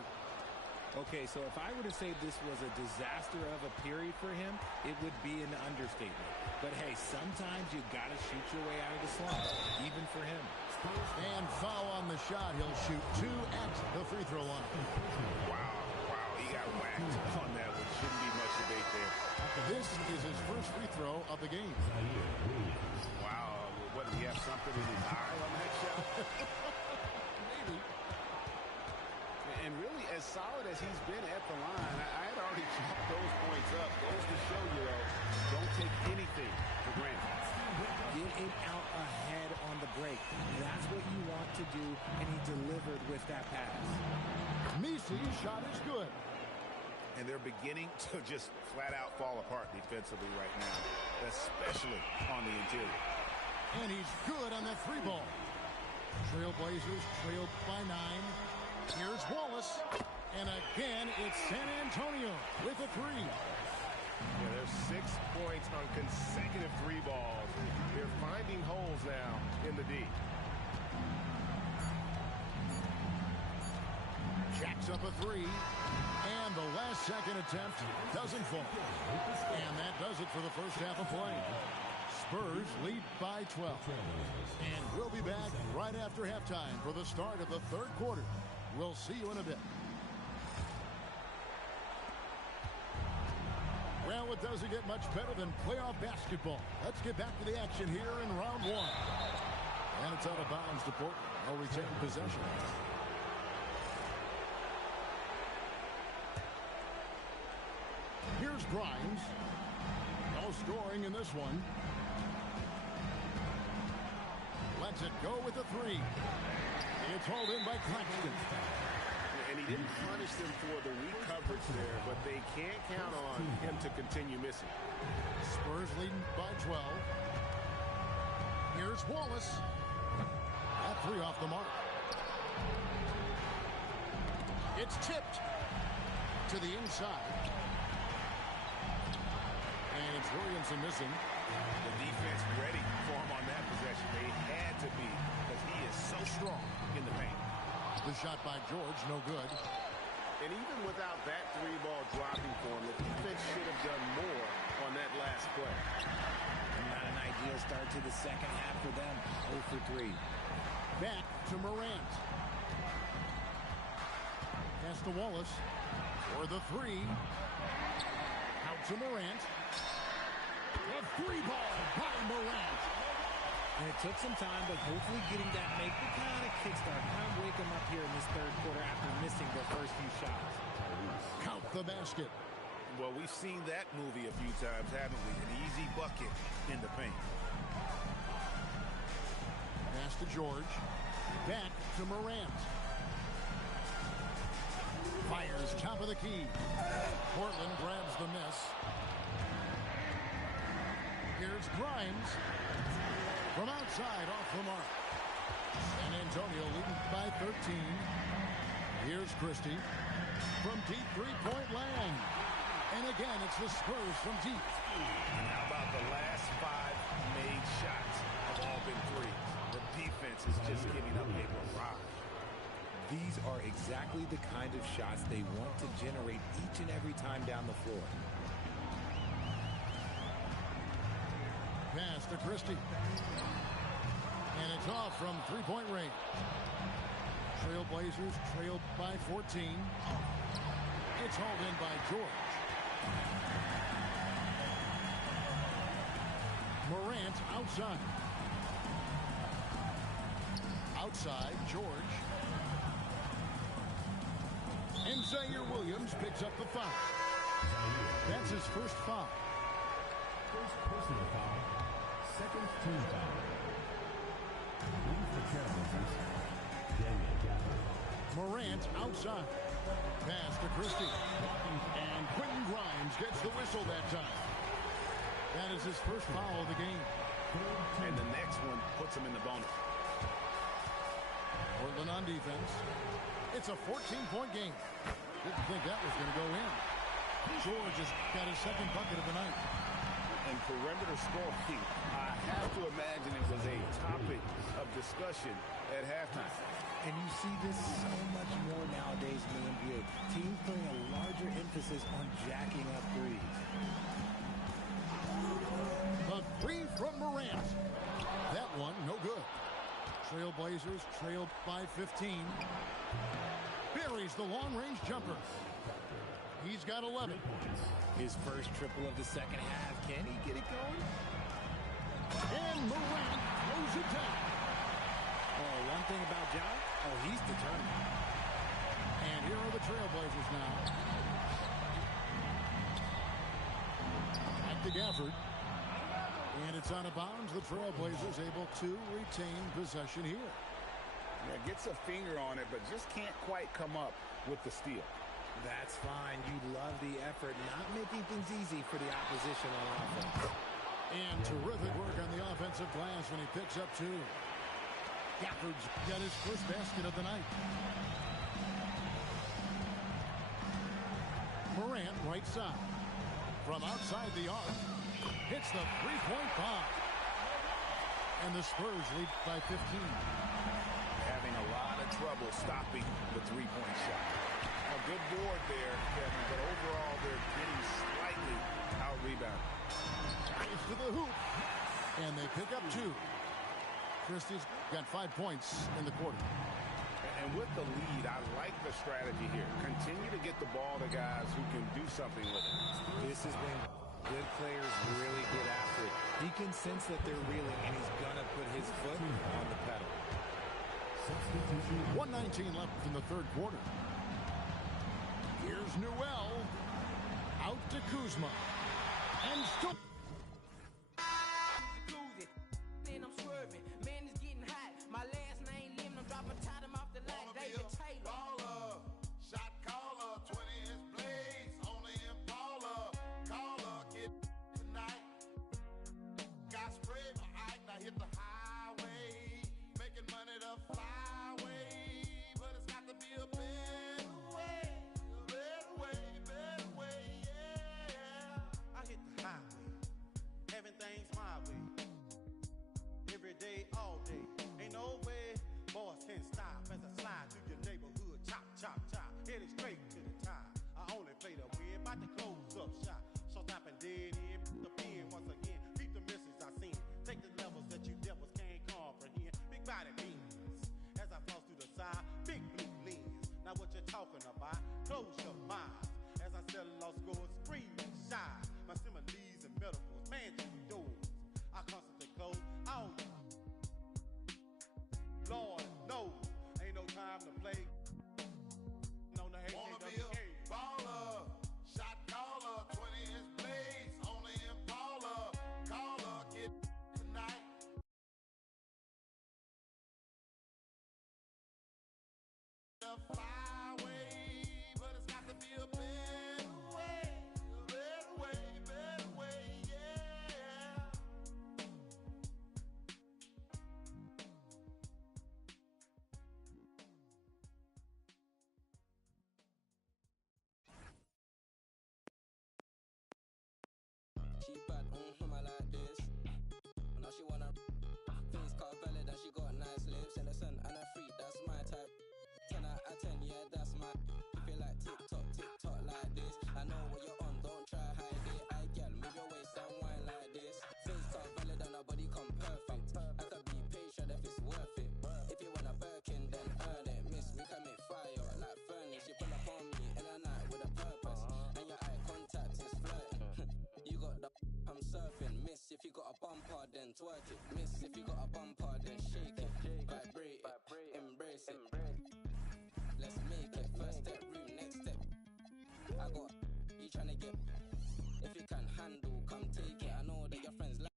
Okay, so if I were to say this was a disaster of a period for him, it would be an understatement. But hey, sometimes you got to shoot your way out of the slump, even for him. And foul on the shot. He'll shoot 2 at the free throw line. Wow, he got whacked on that one. Shouldn't be much debate there. This is his first free throw of the game. Wow, what, did he have something in his eye on that shot? Maybe. And really, as solid as he's been at the line, I had already chopped those points up. Goes to show you, though, don't take anything for granted. Get it out ahead on the break. That's what you want to do, and he delivered with that pass. Misi's shot is good. And they're beginning to just flat out fall apart defensively right now, especially on the interior. And he's good on that 3 ball. Trailblazers trailed by 9. Here's Wallace. And again, it's San Antonio with a 3. Yeah, there's 6 points on consecutive 3 balls. They're finding holes now in the D. Jacks up a 3. And the last second attempt doesn't fall. And that does it for the first half of play. Spurs lead by 12. And we'll be back right after halftime for the start of the 3rd quarter. We'll see you in a bit. Well, it doesn't get much better than playoff basketball. Let's get back to the action here in round 1. And it's out of bounds to Portland. They'll retain possession. Here's Grimes. No scoring in this one. Lets it go with the three. It's hauled in by Claxton. And he didn't punish them for the weak coverage there, but they can't count on him to continue missing. Spurs leading by 12. Here's Wallace. That three off the mark. It's tipped to the inside. And it's Williamson missing. The defense ready for him on that possession. They had to be, because he is so strong in the paint. The shot by George, no good. And even without that three ball dropping for him, the defense should have done more on that last play. Not an ideal start to the second half for them. 0 for 3. Back to Morant. Pass to Wallace. For the three. Out to Morant. A three ball by Morant. And it took some time, but hopefully getting that make the kind of kickstart, kind of wake them up here in this third quarter after missing their first few shots. Count the basket. Well, we've seen that movie a few times, haven't we? An easy bucket in the paint. Pass to George. Back to Morant. Fires top of the key. Portland grabs the miss. Here's Grimes. From outside, off the mark. San Antonio leading by 13. Here's Christie. From deep three-point land. And again, it's the Spurs from deep. And how about the last 5 made shots have all been threes? The defense is just giving up a barrage. These are exactly the kind of shots they want to generate each and every time down the floor. Pass to Christie. And it's off from three-point range. Trailblazers trailed by 14. It's hauled in by George. Morant outside. Outside, George. And Zaire Williams picks up the foul. That's his first foul. First personal foul. Second team foul. Leads the Trailblazers. Daniel Gafford. Morant outside. Pass to Christie. And Quentin Grimes gets the whistle that time. That is his first foul of the game. And the next one puts him in the bonus. Portland on defense. It's a 14-point game. Didn't think that was going to go in. George has got his second bucket of the night. And perimeter scoring, I have to imagine it was a topic of discussion at halftime. And you see this so much more nowadays in the NBA. Teams putting a larger emphasis on jacking up threes. The three from Morant. That one, no good. Trailblazers trailed by 15. Buries the long-range jumper. He's got 11. His first triple of the second half. Can he get it going? And Morant throws it down. Oh, one thing about Ja, he's determined. And here are the Trailblazers now. Back to Gafford. And it's out of bounds. The Trailblazers able to retain possession here. Yeah, gets a finger on it, but just can't quite come up with the steal. That's fine. You love the effort, not making things easy for the opposition on offense. And terrific work on the offensive glass when he picks up two. Gafford's got his first basket of the night. Morant, right side. From outside the arc, hits the three-point bomb. And the Spurs lead by 15. Having a lot of trouble stopping the three-point shot. A good board there, Kevin, but overall they're getting slightly out-rebounded. Drives to the hoop. And they pick up two. Christie's got 5 points in the quarter. And with the lead, I like the strategy here. Continue to get the ball to guys who can do something with it. This has been good players really get after it. He can sense that they're reeling, and he's going to put his foot on the pedal. 1:19 left in the third quarter. Here's Newell. Out to Kuzma. And still. Then I'm swerving. Man, it's getting hot. My last name Lim. I'm dropping tight. I'm off the line. David Taylor. Baller, shot caller, 20-inch blades on the Impala. Caller, get tonight. Got sprayed by Ike. Now hit the highway. Making money the flyway. But it's got to be a better way. Better way, better way, yeah. I hit the highway. Everything's my way. Every day, all day. Ain't no way boys can stop as I slide through your neighborhood. Chop, chop, chop. Heading straight to the top. I only play to win. About to close up shop. So stop and dead end. Put the pin once again. Beat the misses I seen. Take the levels that you devils can't comprehend. Big body beans. As I floss through the side. Big blue lens. Now what you talking about? Close your mind. As I sell lost scores. Scream and shy. My similes and metaphors. Man through the doors. I constantly close. All Lord knows, ain't no time to play. No, Wanna be a baller, shot caller, 20-inch blades on the Impala. Caller, get tonight. The flyway, but it's got to be a better way. Better way, better way, yeah. She bad, I like this. Now she wanna face cut valid and she got nice lips. Innocent and a freak, that's my type. 10 out of 10, yeah, that's my. You feel like TikTok like this. I know what you're on, don't try hide it. I get move your waist and wine like this. Face cut valid and her body come perfect. I could be patient if it's worth it. If you want a Birkin, then earn it. Miss, we can make fire like furnace. You pull up on me in the night with a purpose. And your eye contact is flirting. You got the I'm surfing. Miss, if you got a bumper, then twerk it. Miss, if you got a bumper, then shake it. Vibrate it, embrace it. Let's make it. First step, room, next step. I got you tryna get. If you can handle, come take it. I know that your friends like.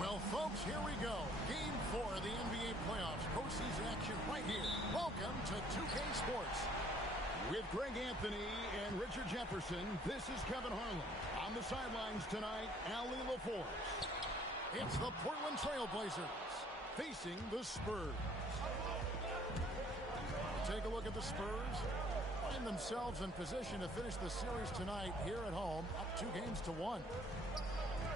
Well, folks, here we go. Game 4 of the NBA playoffs. Postseason action right here. Welcome to 2K Sports. With Greg Anthony and Richard Jefferson, this is Kevin Harlan. On the sidelines tonight, Ali LaForce. It's the Portland Trailblazers facing the Spurs. Take a look at the Spurs. Find themselves in position to finish the series tonight here at home, up 2-1.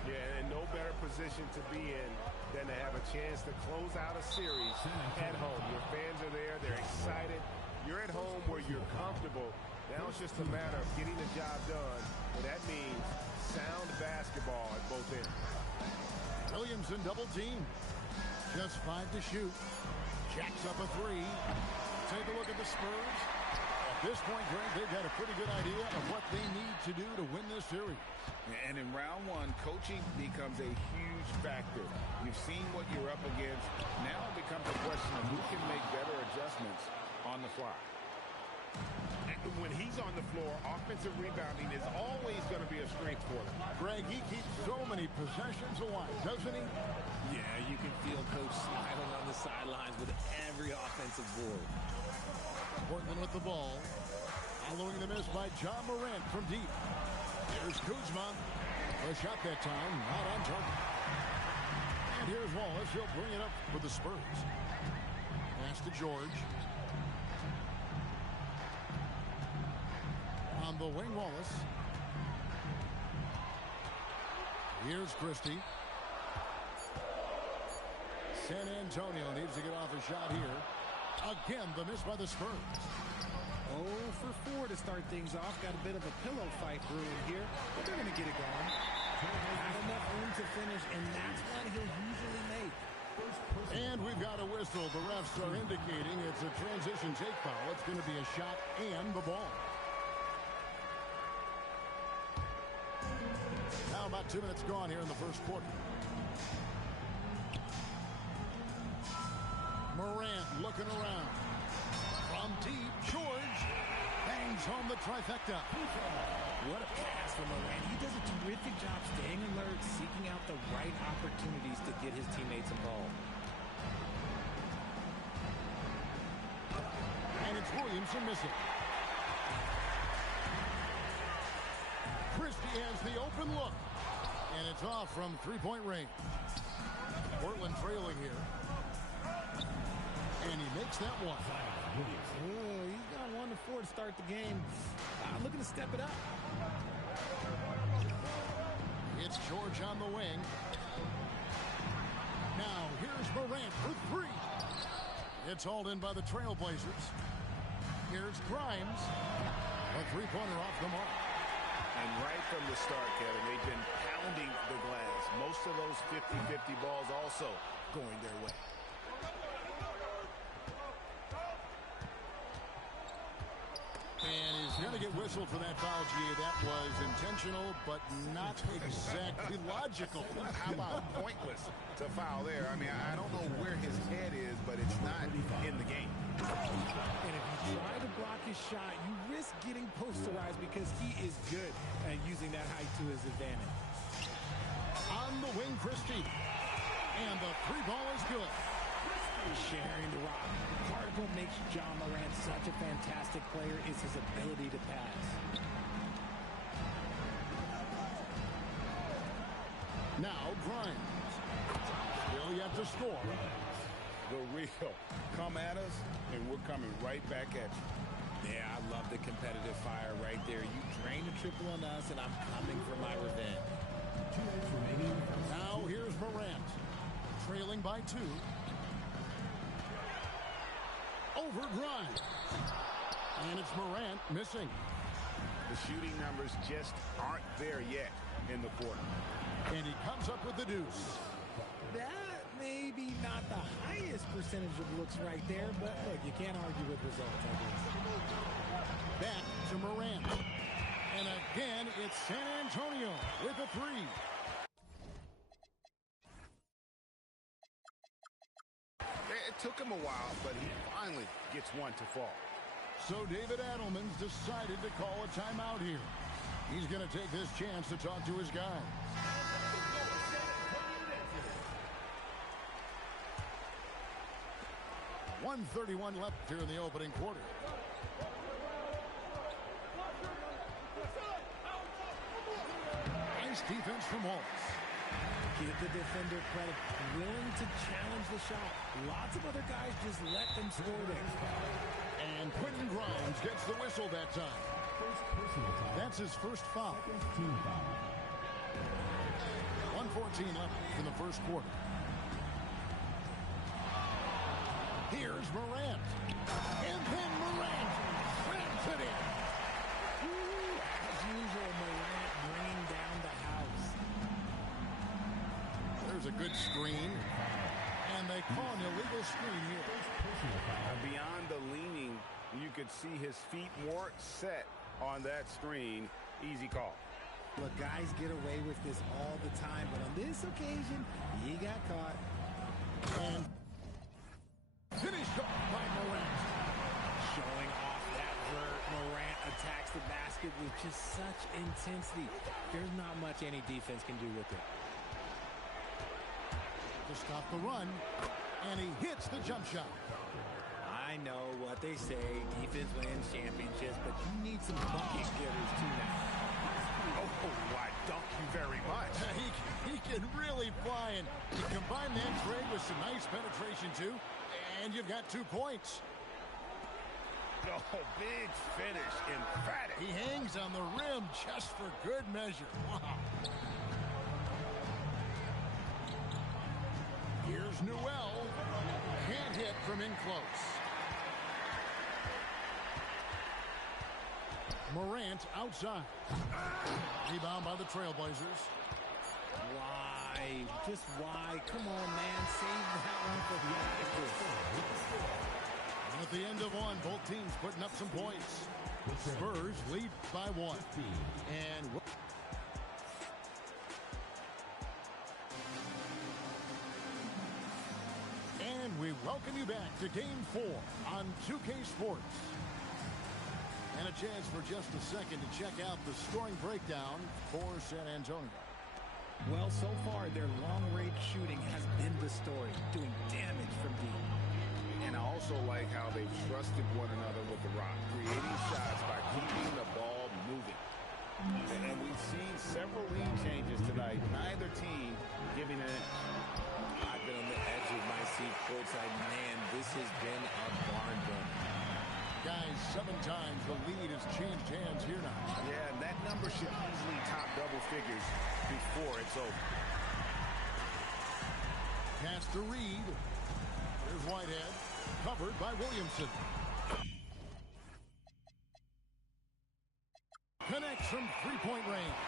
Yeah, and no better position to be in than to have a chance to close out a series at home. Your fans are there. They're excited. You're at home where you're comfortable. Now it's just a matter of getting the job done, and that means sound basketball at both ends. Williams in double team. Just 5 to shoot. Jacks up a 3. Take a look at the Spurs. At this point, Greg, they've got a pretty good idea of what they need to do to win this series. And in round one, coaching becomes a huge factor. You've seen what you're up against. Now it becomes a question of who can make better adjustments on the fly. And when he's on the floor, offensive rebounding is always going to be a strength for him. Greg, he keeps so many possessions alive, doesn't he? Yeah, you can feel Coach smiling on the side. sidelines with every offensive board. Portland with the ball. Following the miss by John Morant from deep. Here's Kuzma. A shot that time, not on target. And here's Wallace. He'll bring it up with the Spurs. Pass to George. On the wing, Wallace. Here's Christie. San Antonio needs to get off a shot here. Again, the miss by the Spurs. 0 for 4 to start things off. Got a bit of a pillow fight brewing here, but they're going to get it going. Not enough room to finish, and that's what he'll usually make. And we've got a whistle. The refs are indicating it's a transition take foul. It's going to be a shot and the ball. Now about 2 minutes gone here in the first quarter. Morant looking around. From deep, George bangs home the trifecta. What a pass from Morant. He does a terrific job staying alert, seeking out the right opportunities to get his teammates involved. And it's Williamson missing. Christie has the open look. And it's off from three-point range. Portland trailing here. And he makes that one. Oh, he's got 1 to 4 to start the game. Looking to step it up. It's George on the wing. Now here's Morant for 3. It's hauled in by the Trailblazers. Here's Grimes. A three-pointer off the mark. And right from the start, Kevin, they've been pounding the glass. Most of those 50-50 balls also going their way. And he's going to get whistled for that foul, G. That was intentional, but not exactly logical. How about pointless to foul there? I mean, I don't know where his head is, but it's not in the game. And if you try to block his shot, you risk getting posterized because he is good at using that height to his advantage. On the wing, Christie. And the 3 ball is good. Sharing the rock. Part of what makes John Morant such a fantastic player is his ability to pass. Now Grimes. Still yet to score. The real. Come at us, and we're coming right back at you. Yeah, I love the competitive fire right there. You drain a triple on us, and I'm coming for my revenge. 2 minutes remaining. Now here's Morant. Trailing by 2. Over Grimes. And it's Morant missing. The shooting numbers just aren't there yet in the quarter. And he comes up with the deuce. That may be not the highest percentage of looks right there, but look, you can't argue with results, I guess. Back to Morant. And again, it's San Antonio with a 3. It took him a while, but he finally gets one to fall. So David Adelman's decided to call a timeout here. He's going to take this chance to talk to his guy. .131 left here in the opening quarter. Nice defense from Wallace. Give the defender credit. Willing to challenge the shot. Lots of other guys just let them score there. And Quentin Grimes gets the whistle that time. That's his first foul. 1:14 left in the first quarter. Here's Morant. And then Morant slams it in. As usual, Morant bringing down the house. There's a good screen. And they call an illegal screen here. Beyond the leaning, you could see his feet weren't set on that screen. Easy call. Look, guys get away with this all the time, but on this occasion, he got caught. And finished off by Morant. Showing off that vert. Morant attacks the basket with just such intensity. There's not much any defense can do with it. To stop the run. And he hits the jump shot. I know what they say, defense wins championships, but you need some bucket getters too now. Oh, why, thank you very much. He can really fly, and you combine that trade with some nice penetration, too, and you've got 2 points. Oh, big finish, emphatic. He hangs on the rim just for good measure. Wow. Here's Newell. Can't hit from in close. Morant outside. Rebound by the Trailblazers. Why? Just why? Come on, man. Save that one for the practice. At the end of one, both teams putting up some points. Spurs lead by 1. And we welcome you back to Game 4 on 2K Sports. And a chance for just a second to check out the scoring breakdown for San Antonio. Well, so far, their long-range shooting has been the story, doing damage from deep. And I also like how they've trusted one another with the rock, creating shots by keeping the ball moving. And we've seen several lead changes tonight, neither team giving an inch. I've been on the edge of my seat courtside. Man, this has been a barn burner. Guys, 7 times the lead has changed hands here now. Yeah, and that number should easily top double figures before it's over. Pass to Reed. There's Whitehead, covered by Williamson. Connects from 3-point range.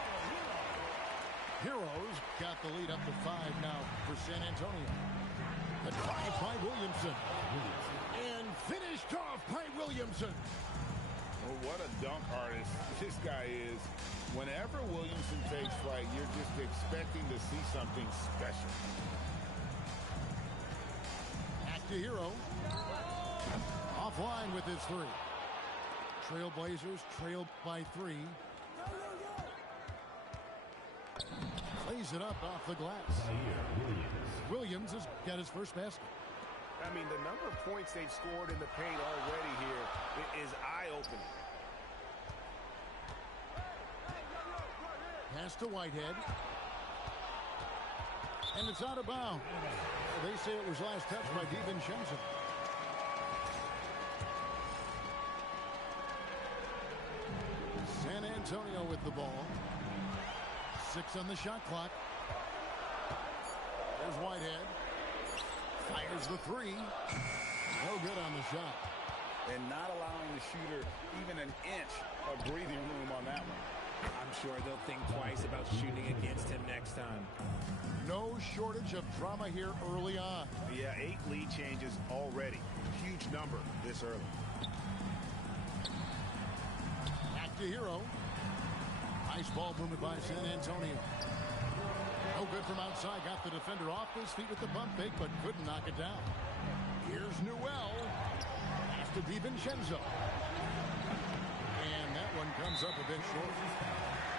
Heroes got the lead up to 5 now for San Antonio. The drive by Williamson. And finished off by Williamson. Well, what a dunk artist this guy is. Whenever Williamson takes flight, you're just expecting to see something special. Back to Hero. Offline with his 3. Trailblazers trailed by 3. Plays it up off the glass. Williams has got his first basket. I mean, the number of points they've scored in the paint already here is eye-opening. Pass to Whitehead. And it's out of bounds. They say it was last touched by DiVincenzo. San Antonio with the ball. 6 on the shot clock. There's Whitehead. Fires the 3. No good on the shot. And not allowing the shooter even an inch of breathing room on that one. I'm sure they'll think twice about shooting against him next time. No shortage of drama here early on. Yeah, 8 lead changes already. Huge number this early. Back to Hero. Nice ball movement by San Antonio. No good from outside. Got the defender off his feet with the bump fake, but couldn't knock it down. Here's Newell. Pass to DiVincenzo. And that one comes up a bit short.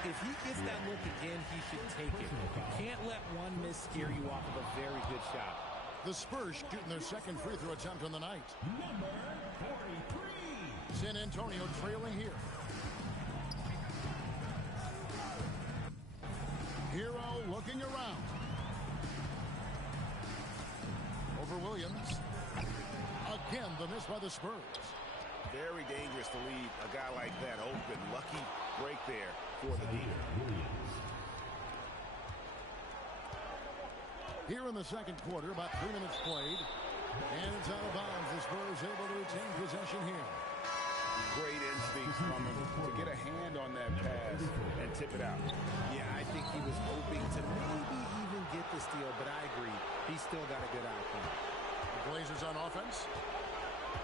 If he gets that look again, he should take it. You can't let one miss scare you off of a very good shot. The Spurs shooting their second free throw attempt on the night. Number 43. San Antonio trailing here. Hero looking around. Over Williams. Again, the miss by the Spurs. Very dangerous to leave a guy like that open. Lucky break there for the leader. Here in the second quarter, about 3 minutes played. And it's out of bounds. The Spurs able to retain possession here. Great instincts from him to get a hand on that pass and tip it out. Yeah, I think he was hoping to maybe even get the steal, but I agree. He's still got a good outcome. The Blazers on offense.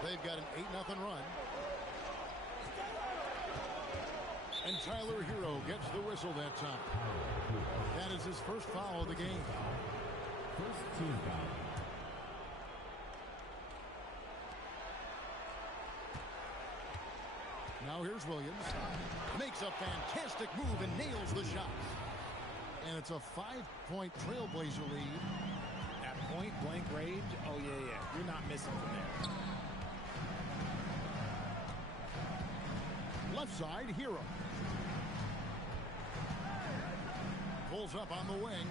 They've got an 8-0 run. And Tyler Hero gets the whistle that time. That is his first foul of the game. First team foul. Now here's Williams. Makes a fantastic move and nails the shot. And it's a 5-point Trailblazer lead. That point-blank range, oh, yeah. You're not missing from there. Left side, Hero. Pulls up on the wing.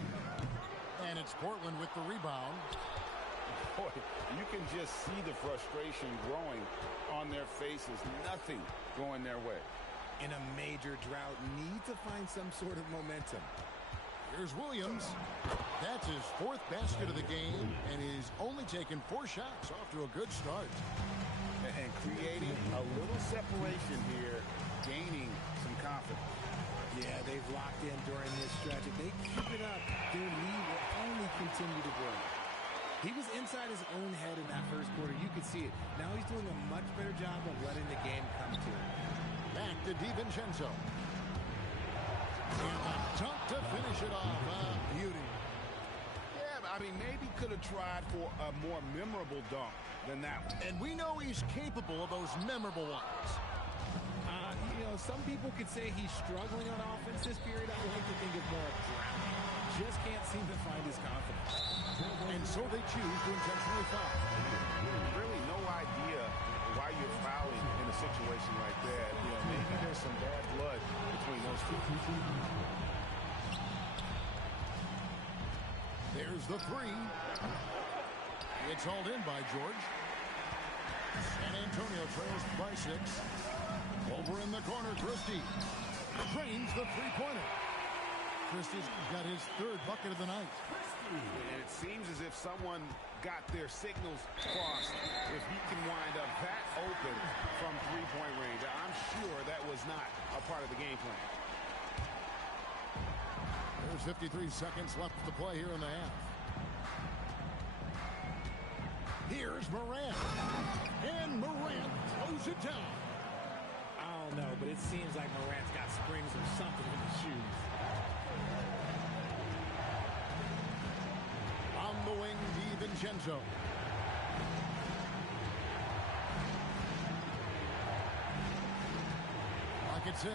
And it's Portland with the rebound. Boy, you can just see the frustration growing on their faces. Nothing going their way. In a major drought, need to find some sort of momentum. Here's Williams. That's his 4th basket of the game, and he's only taken 4 shots. Off to a good start. And creating a little separation here, gaining some confidence. Yeah, they've locked in during this stretch. If they keep it up, their lead will only continue to grow. He was inside his own head in that first quarter. You could see it. Now he's doing a much better job of letting the game come to him. Back to DiVincenzo. And a dunk to finish it off. Beauty. Yeah, I mean, maybe could have tried for a more memorable dunk than that one. And we know he's capable of those memorable ones. You know, some people could say he's struggling on offense this period. I like to think of more of drowning. Just can't seem to find his confidence. And so they choose to intentionally foul. Really no idea why you're fouling in a situation like that. You know, maybe there's some bad blood between those two. There's the 3. It's hauled in by George. San Antonio trails by 6. Over in the corner, Christie drains the 3-pointer. Christie's got his 3rd bucket of the night. And it seems as if someone got their signals crossed. If he can wind up that open from 3-point range, I'm sure that was not a part of the game plan. There's 53 seconds left to play here in the half. Here's Morant. And Morant throws it down. I don't know, but it seems like Morant's got springs or something in his shoes. On the wing, DiVincenzo. Clock at 6.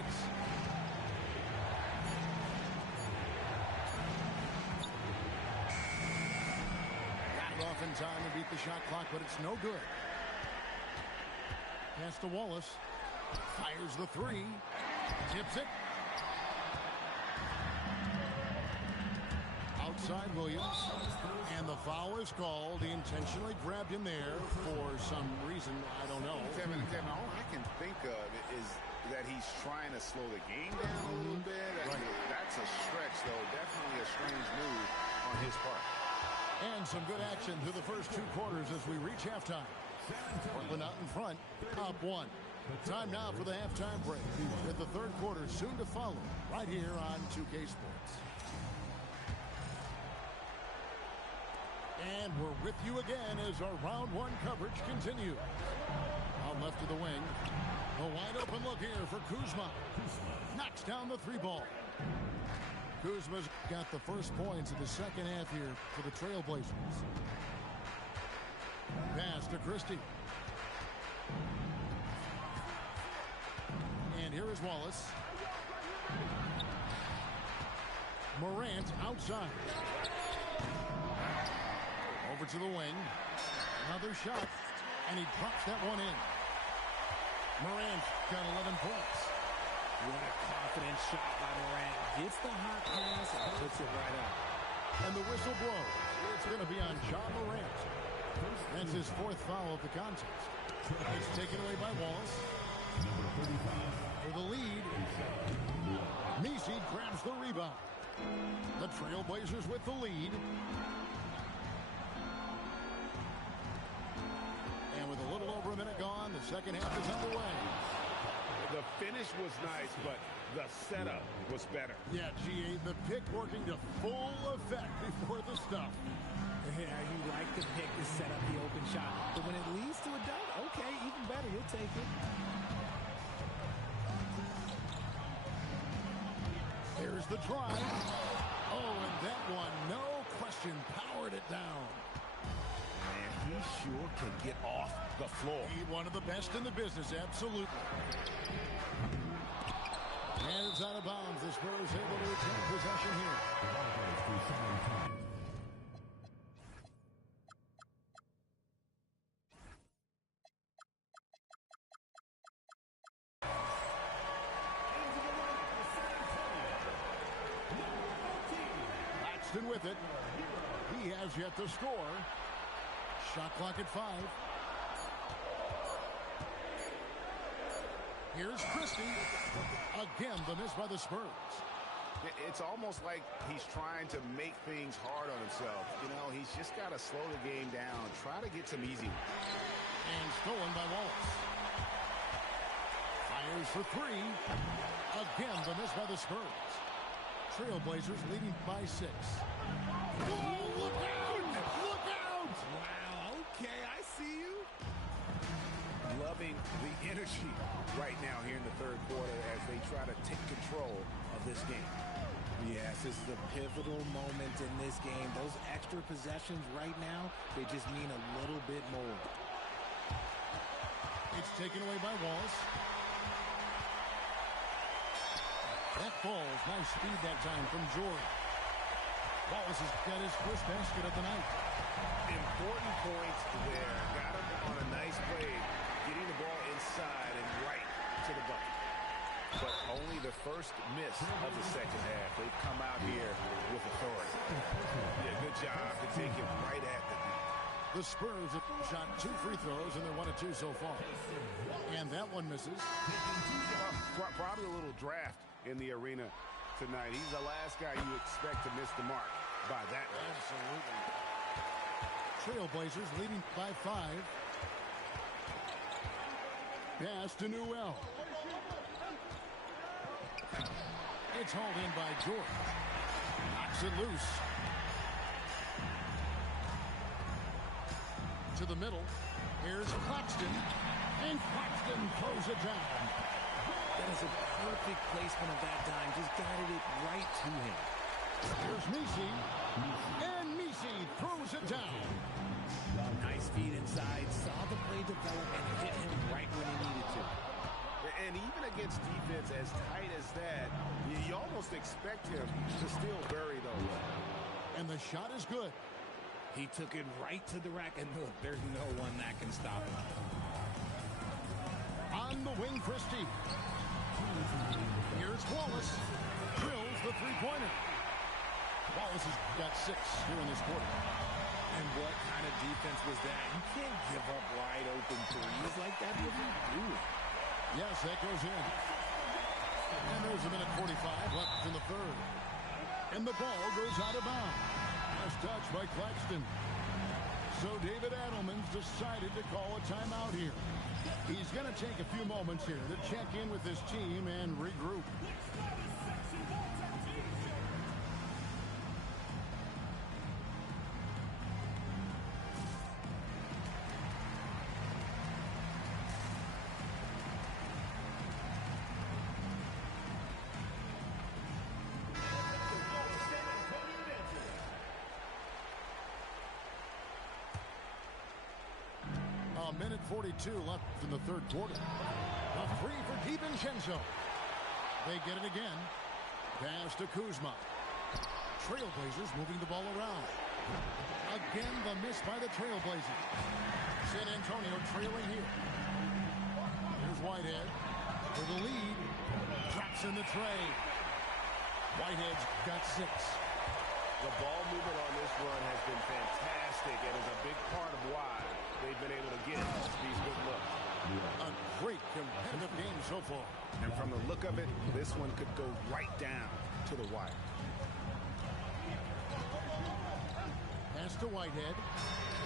Got it off in time to beat the shot clock, but it's no good. Pass to Wallace. Fires the 3. Tips it. Outside Williams. And the foul is called. He intentionally grabbed him there for some reason. I don't know. Kevin, all I can think of is that he's trying to slow the game down a little bit. Right. That's a stretch, though. Definitely a strange move on his part. And some good action through the first 2 quarters as we reach halftime. Portland out in front, up 1. Time now for the halftime break, with the 3rd quarter soon to follow, right here on 2K Sports. And we're with you again as our round 1 coverage continues. Out left to the wing. A wide open look here for Kuzma. Knocks down the 3-ball. Kuzma's got the first points of the second half here for the Trailblazers. Pass to Christie. And here is Wallace. Morant outside. Over to the wing. Another shot. And he drops that one in. Morant got 11 points. What a confident shot by Morant. Gets the hot pass and puts it right up. And the whistle blows. It's going to be on John Morant. That's his 4th foul of the contest. It's taken away by Wallace. For the lead, Messi grabs the rebound. The Trailblazers with the lead. And with a little over a minute gone, the second half is underway. The finish was nice, but the setup was better. Yeah, GA, the pick working to full effect before the stuff. Yeah, you like the pick to set up the open shot. But when it leads to a dunk, okay, even better. You'll take it. There's the try. Oh, and that one, no question, powered it down. Man, he sure can get off the floor. He's one of the best in the business, absolutely. And it's out of bounds. The Spurs able to retain possession here. Claxton with it. He has yet to score. Shot clock at 5. Here's Christie. Again, the miss by the Spurs. It's almost like he's trying to make things hard on himself. You know, he's just got to slow the game down. Try to get some easy ones. And stolen by Wallace. Fires for 3. Again, the miss by the Spurs. Trailblazers leading by 6. Oh, look out! Look out! Wow, okay, I see you. Loving the energy right now here in the third quarter as they try to take control of this game. Yes, this is a pivotal moment in this game. Those extra possessions right now, they just mean a little bit more. It's taken away by Wallace. That falls. Nice speed that time from Jordan. Wallace has got his first basket of the night. Important points there. Got him on a nice play, getting the ball inside and right to the bucket. But only the first miss of the second half. They've come out here with authority. Yeah, good job to take it right at the net. The Spurs have shot 2 free throws, and they're 1 of 2 so far. And that one misses. Probably a little draft in the arena tonight. He's the last guy you expect to miss the mark by that much. Absolutely. Trailblazers leading by 5. Pass to Newell. It's hauled in by George. Knocks it loose. To the middle. Here's Claxton. And Claxton throws it down. That is a perfect placement of that dime. Just guided it right to him. Here's Misi. And Misi throws it down. Nice feed inside. Saw the play develop and hit him right when he needed to. And even against defense as tight as that, you almost expect him to still bury those. And the shot is good. He took it right to the rack, and look, there's no one that can stop him. On the wing, Christie. Here's Wallace. Drills the three-pointer. Wallace has got 6 here in this quarter. And what kind of defense was that? You can't give up wide open threes like that. What are you doing? Yes, that goes in. And there's a minute 45 left in the third. And the ball goes out of bounds. Last touch by Claxton. So David Adelman's decided to call a timeout here. He's going to take a few moments here to check in with his team and regroup. A minute 42 left in the third quarter. A 3 for DiVincenzo. They get it again. Pass to Kuzma. Trailblazers moving the ball around. Again, the miss by the Trailblazers. San Antonio trailing here. Here's Whitehead for the lead. Drops in the tray. Whitehead's got 6. The ball movement on this run has been fantastic and is a big part of why they've been able to get these good looks. A great competitive game so far. And from the look of it, this one could go right down to the wire. Pass to Whitehead.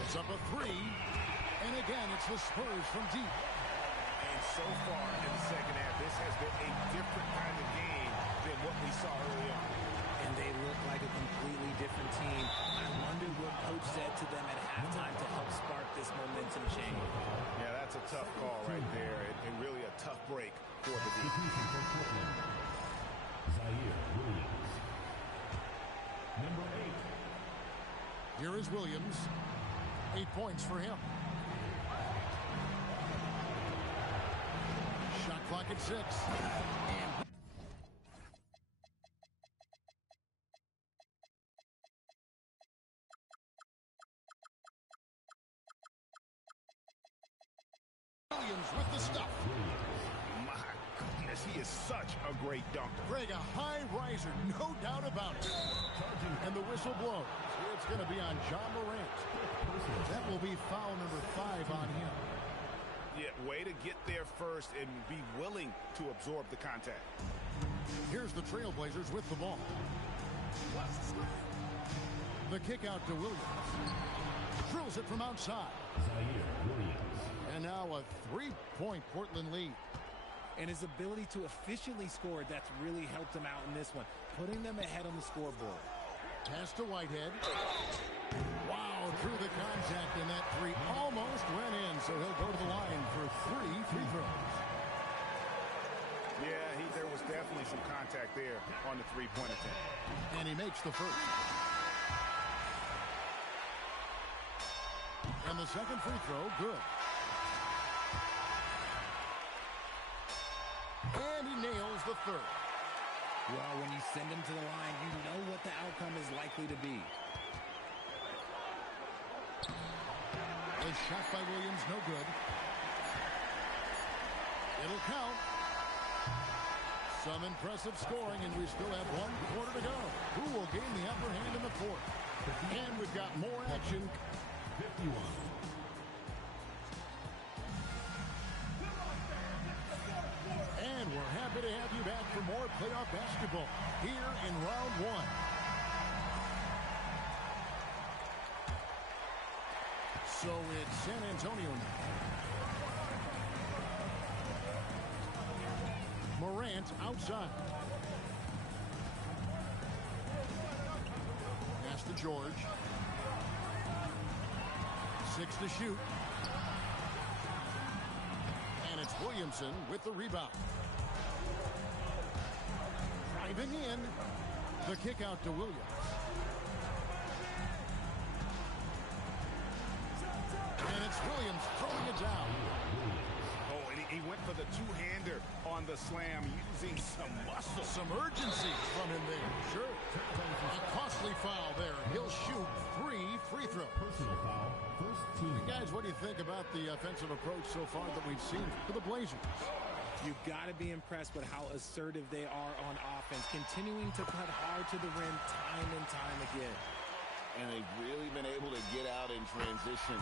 It's up a 3. And again, it's the Spurs from deep. And so far in the second half, this has been a different kind of game than what we saw early on. And they look like a completely different team. I wonder what Coach said to them at halftime to help spark this momentum change. Yeah, that's a tough call right there, and really a tough break for the defense. Zaire Williams. Number 8. Here is Williams. 8 points for him. Shot clock at 6. And Williams with the stuff. My goodness, this. He is such a great dunker. Greg, a high riser, no doubt about it. And the whistle blows. It's going to be on John Morant. That will be foul number 5 on him. Yeah, way to get there first and be willing to absorb the contact. Here's the Trailblazers with the ball. The kick out to Williams. Drills it from outside. And now a 3-point Portland lead. And his ability to efficiently score, that's really helped him out in this one, putting them ahead on the scoreboard. Pass to Whitehead. Wow, through the contact, and that 3 almost went in, so he'll go to the line for 3 free throws. Yeah, there was definitely some contact there on the three-point attempt. And he makes the first. And the second free throw, good. And he nails the third. Well, when you send him to the line, you know what the outcome is likely to be. A shot by Williams, no good. It'll count. Some impressive scoring, and we still have 1 quarter to go. Who will gain the upper hand in the fourth? And we've got more action. 51. And we're happy to have you back for more playoff basketball here in round 1. So it's San Antonio now. Morant outside. Pass to George. 6 to shoot. And it's Williamson with the rebound. Driving in. The kick out to Williams. And it's Williams throwing it down. Oh, and he went for the two-hander on the slam, using some muscle. Some urgency from him there. Sure. A costly foul there. He'll shoot 3 free throws. Personal foul. First team. Guys, what do you think about the offensive approach so far that we've seen for the Blazers? You've got to be impressed with how assertive they are on offense, continuing to cut hard to the rim time and time again. And they've really been able to get out in transition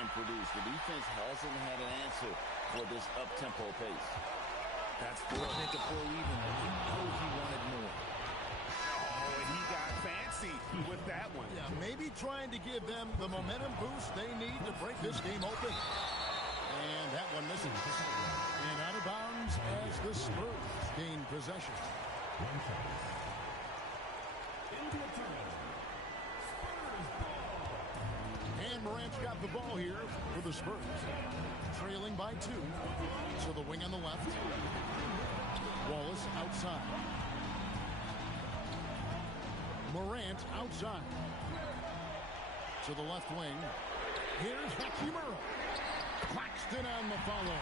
and produce. The defense hasn't had an answer for this up-tempo pace. That's fortunate to pull even. He knows he wanted more. Oh, and he got fancy with that one. Yeah, maybe trying to give them the momentum boost they need to break this game open. And that one missing. And out of bounds as the Spurs gain possession. And Morant's got the ball here for the Spurs. Trailing by 2. So the wing on the left. Wallace outside. Morant outside. To the left wing. Here's Hachimura. Claxton on the follow.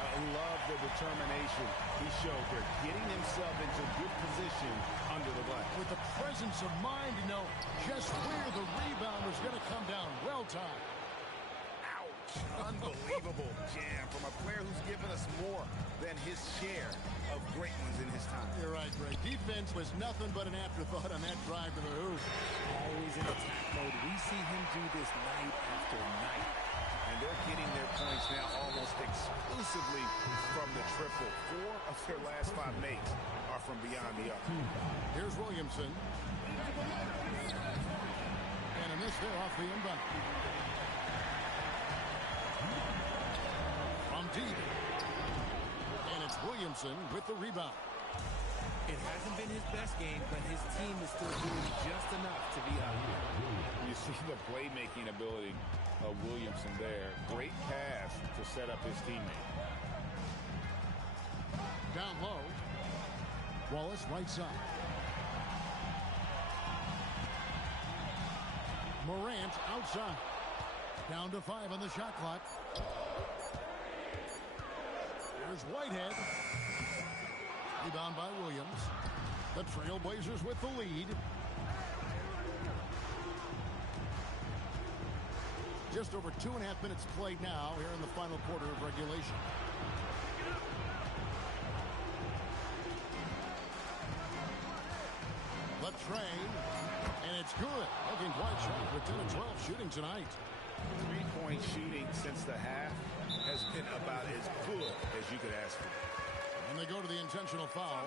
I love the determination he showed there, getting himself into good position under the glass. With the presence of mind to know just where the rebound was going to come down. Well timed. Ouch. Unbelievable jam from a player who's given us more than his share of great ones in his time. You're right, Greg. Defense was nothing but an afterthought on that drive to the hoop. Always in attack mode. We see him do this night after night. And they're getting their points now almost exclusively from the triple. 4 of their last 5 makes are from beyond the arc. Here's Williamson. And a miss there off the inbound. From deep. And it's Williamson with the rebound. It hasn't been his best game, but his team is still doing just enough to be out here. You see the playmaking ability of Williamson there. Great pass to set up his teammate. Down low. Wallace right side. Morant outside. Down to 5 on the shot clock. There's Whitehead. Rebound by Williams. The Trailblazers with the lead. Just over 2.5 minutes played now here in the final quarter of regulation. The tray, and it's good. Looking quite sharp with 10 of 12 shooting tonight. 3-point shooting since the half has been about as good as you could ask for. And they go to the intentional foul.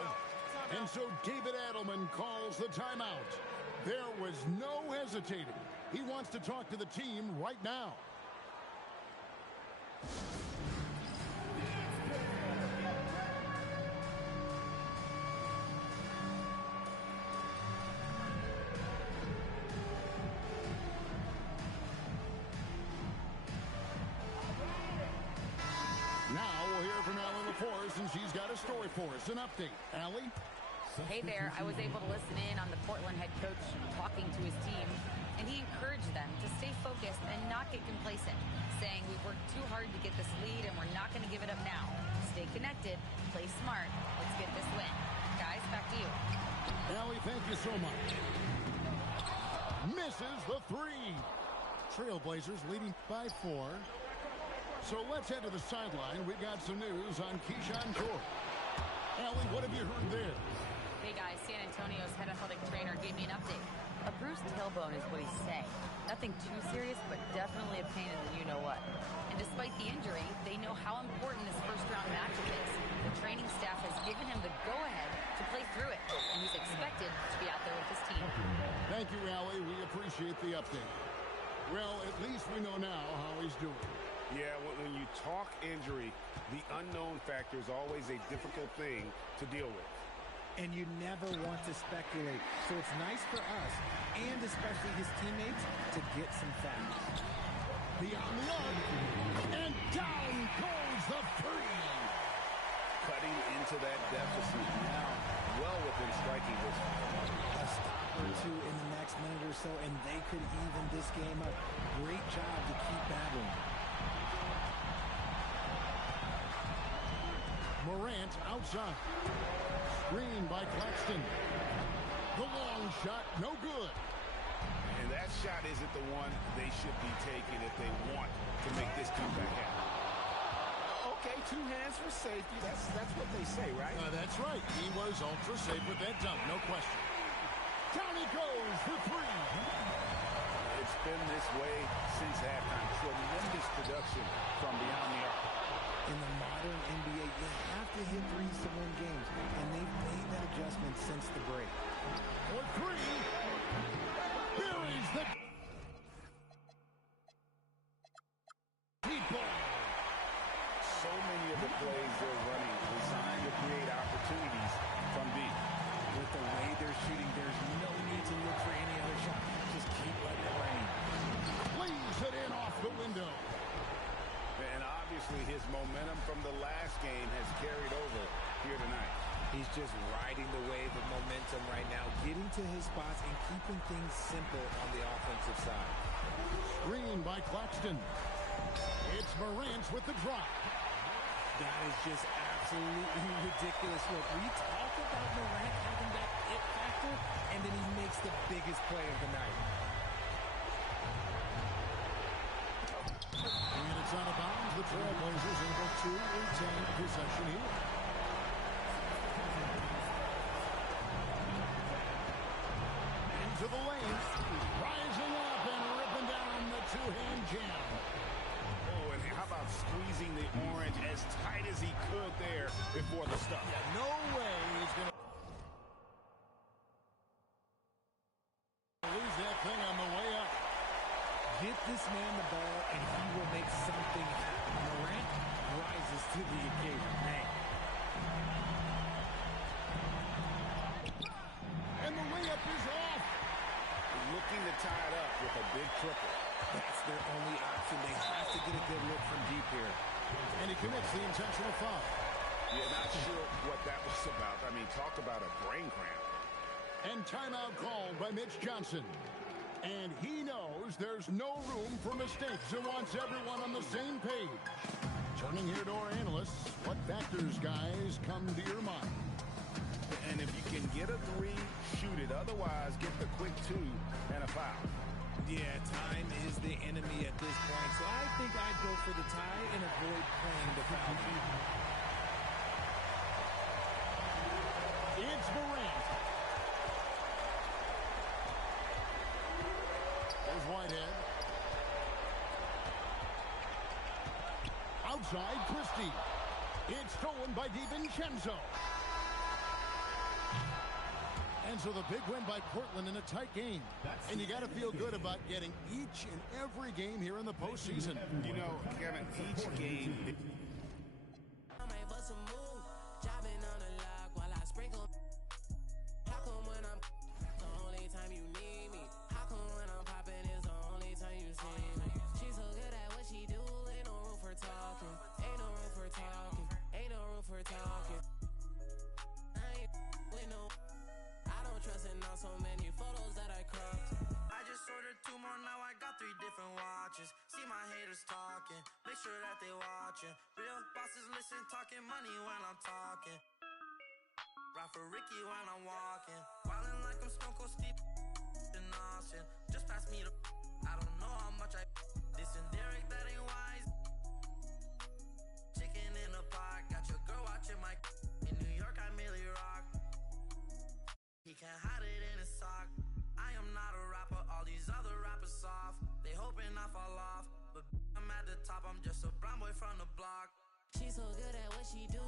And so David Adelman calls the timeout. There was no hesitating. He wants to talk to the team right now. Now we'll hear from Allie LaForce, and she's got a story for us. An update. Allie? Hey there. I was able to listen in on the Portland head coach talking to his team, and he encouraged them to stay focused and not get complacent, saying we worked too hard to get this lead, and we're not going to give it up now. Stay connected, play smart, let's get this win. Guys, back to you. Allie, thank you so much. Misses the three. Trailblazers leading by 4. So let's head to the sideline. We've got some news on Keyshawn George. Allie, what have you heard there? Hey guys, San Antonio's head athletic trainer gave me an update. A bruised tailbone is what he's saying. Nothing too serious, but definitely a pain in the you-know-what. And despite the injury, they know how important this first-round matchup is. The training staff has given him the go-ahead to play through it, and he's expected to be out there with his team. Thank you, Allie. We appreciate the update. Well, at least we know now how he's doing. Yeah, when you talk injury, the unknown factor is always a difficult thing to deal with. And you never want to speculate. So it's nice for us, and especially his teammates, to get some facts. Beyond the arc, and down goes the three. Cutting into that deficit now, well within striking distance. A stop or two in the next minute or so, and they could even this game up. Great job to keep battling. Morant outside. Screen by Claxton. The long shot, no good. And that shot isn't the one they should be taking if they want to make this comeback happen. Okay, 2 hands for safety. That's what they say, right? That's right. He was ultra safe with that dunk, no question. Down he goes for 3. It's been this way since halftime. Tremendous production from beyond the arc. In the modern NBA, you have to hit threes to win games, and they've made that adjustment since the break. For 3. Buries the deep ball. So many of the plays they're running designed to create opportunities from deep. With the way they're shooting, there's no need to look for any other shot. Just keep letting it rain. Leaves it in off the window. And obviously his momentum from the last game has carried over here tonight. He's just riding the wave of momentum right now, getting to his spots and keeping things simple on the offensive side. Screen by Claxton. It's Morant with the drop. That is just absolutely ridiculous. Look, we talk about Morant having that it factor, and then he makes the biggest play of the night. 3 minutes out of bounds. The Trailblazers able to retain possession here. Into the lane. Rising up and ripping down the 2-hand jam. Oh, and how about squeezing the orange as tight as he could there before the stop? Yeah, no way he's going to lose that thing on the way up. Get this man the ball, and he will make something happen. Morant rises to the occasion. Man. And the layup is off. Looking to tie it up with a big triple. That's their only option. They have to get a good look from deep here. And he commits the intentional foul. Yeah, not sure what that was about. I mean, talk about a brain cramp. And timeout called by Mitch Johnson. And he knows there's no room for mistakes and wants everyone on the same page. Turning here to our analysts, what factors, guys, come to your mind? And if you can get a 3, shoot it. Otherwise, get the quick 2 and a foul. Yeah, time is the enemy at this point. So I think I'd go for the tie and avoid playing the foul. It's Morant. inside Christie. It's stolen by DiVincenzo. And so the big win by Portland in a tight game. And you got to feel good about getting each and every game here in the postseason. You know, Kevin, each game... I might bust a move, jobbing on the lock while I sprinkle. How come when I'm the only time you need me? How come when I'm popping is the only time you see me? She's so good at what she do, ain't no room for talking. Ain't no room for talking. Ain't no room for talking. I ain't with no. I don't trust in on so many photos that I cropped. I just ordered 2 more, now I got 3 different watches. See my haters talking, make sure that they watching. Real bosses listen, talking money when I'm talking. Ride for Ricky when I'm walking. Wildin' like I'm Stone Cold Steve in Austin. Just pass me the I don't know how much I this and Derek, that ain't wise. Chicken in a pot, got your girl watching my in New York, I merely rock. He can't hide it in his sock. I am not a rapper, all these other rappers soft. They hoping I fall off, but I'm at the top, I'm just a brown boy from the block. She's so good at what she do,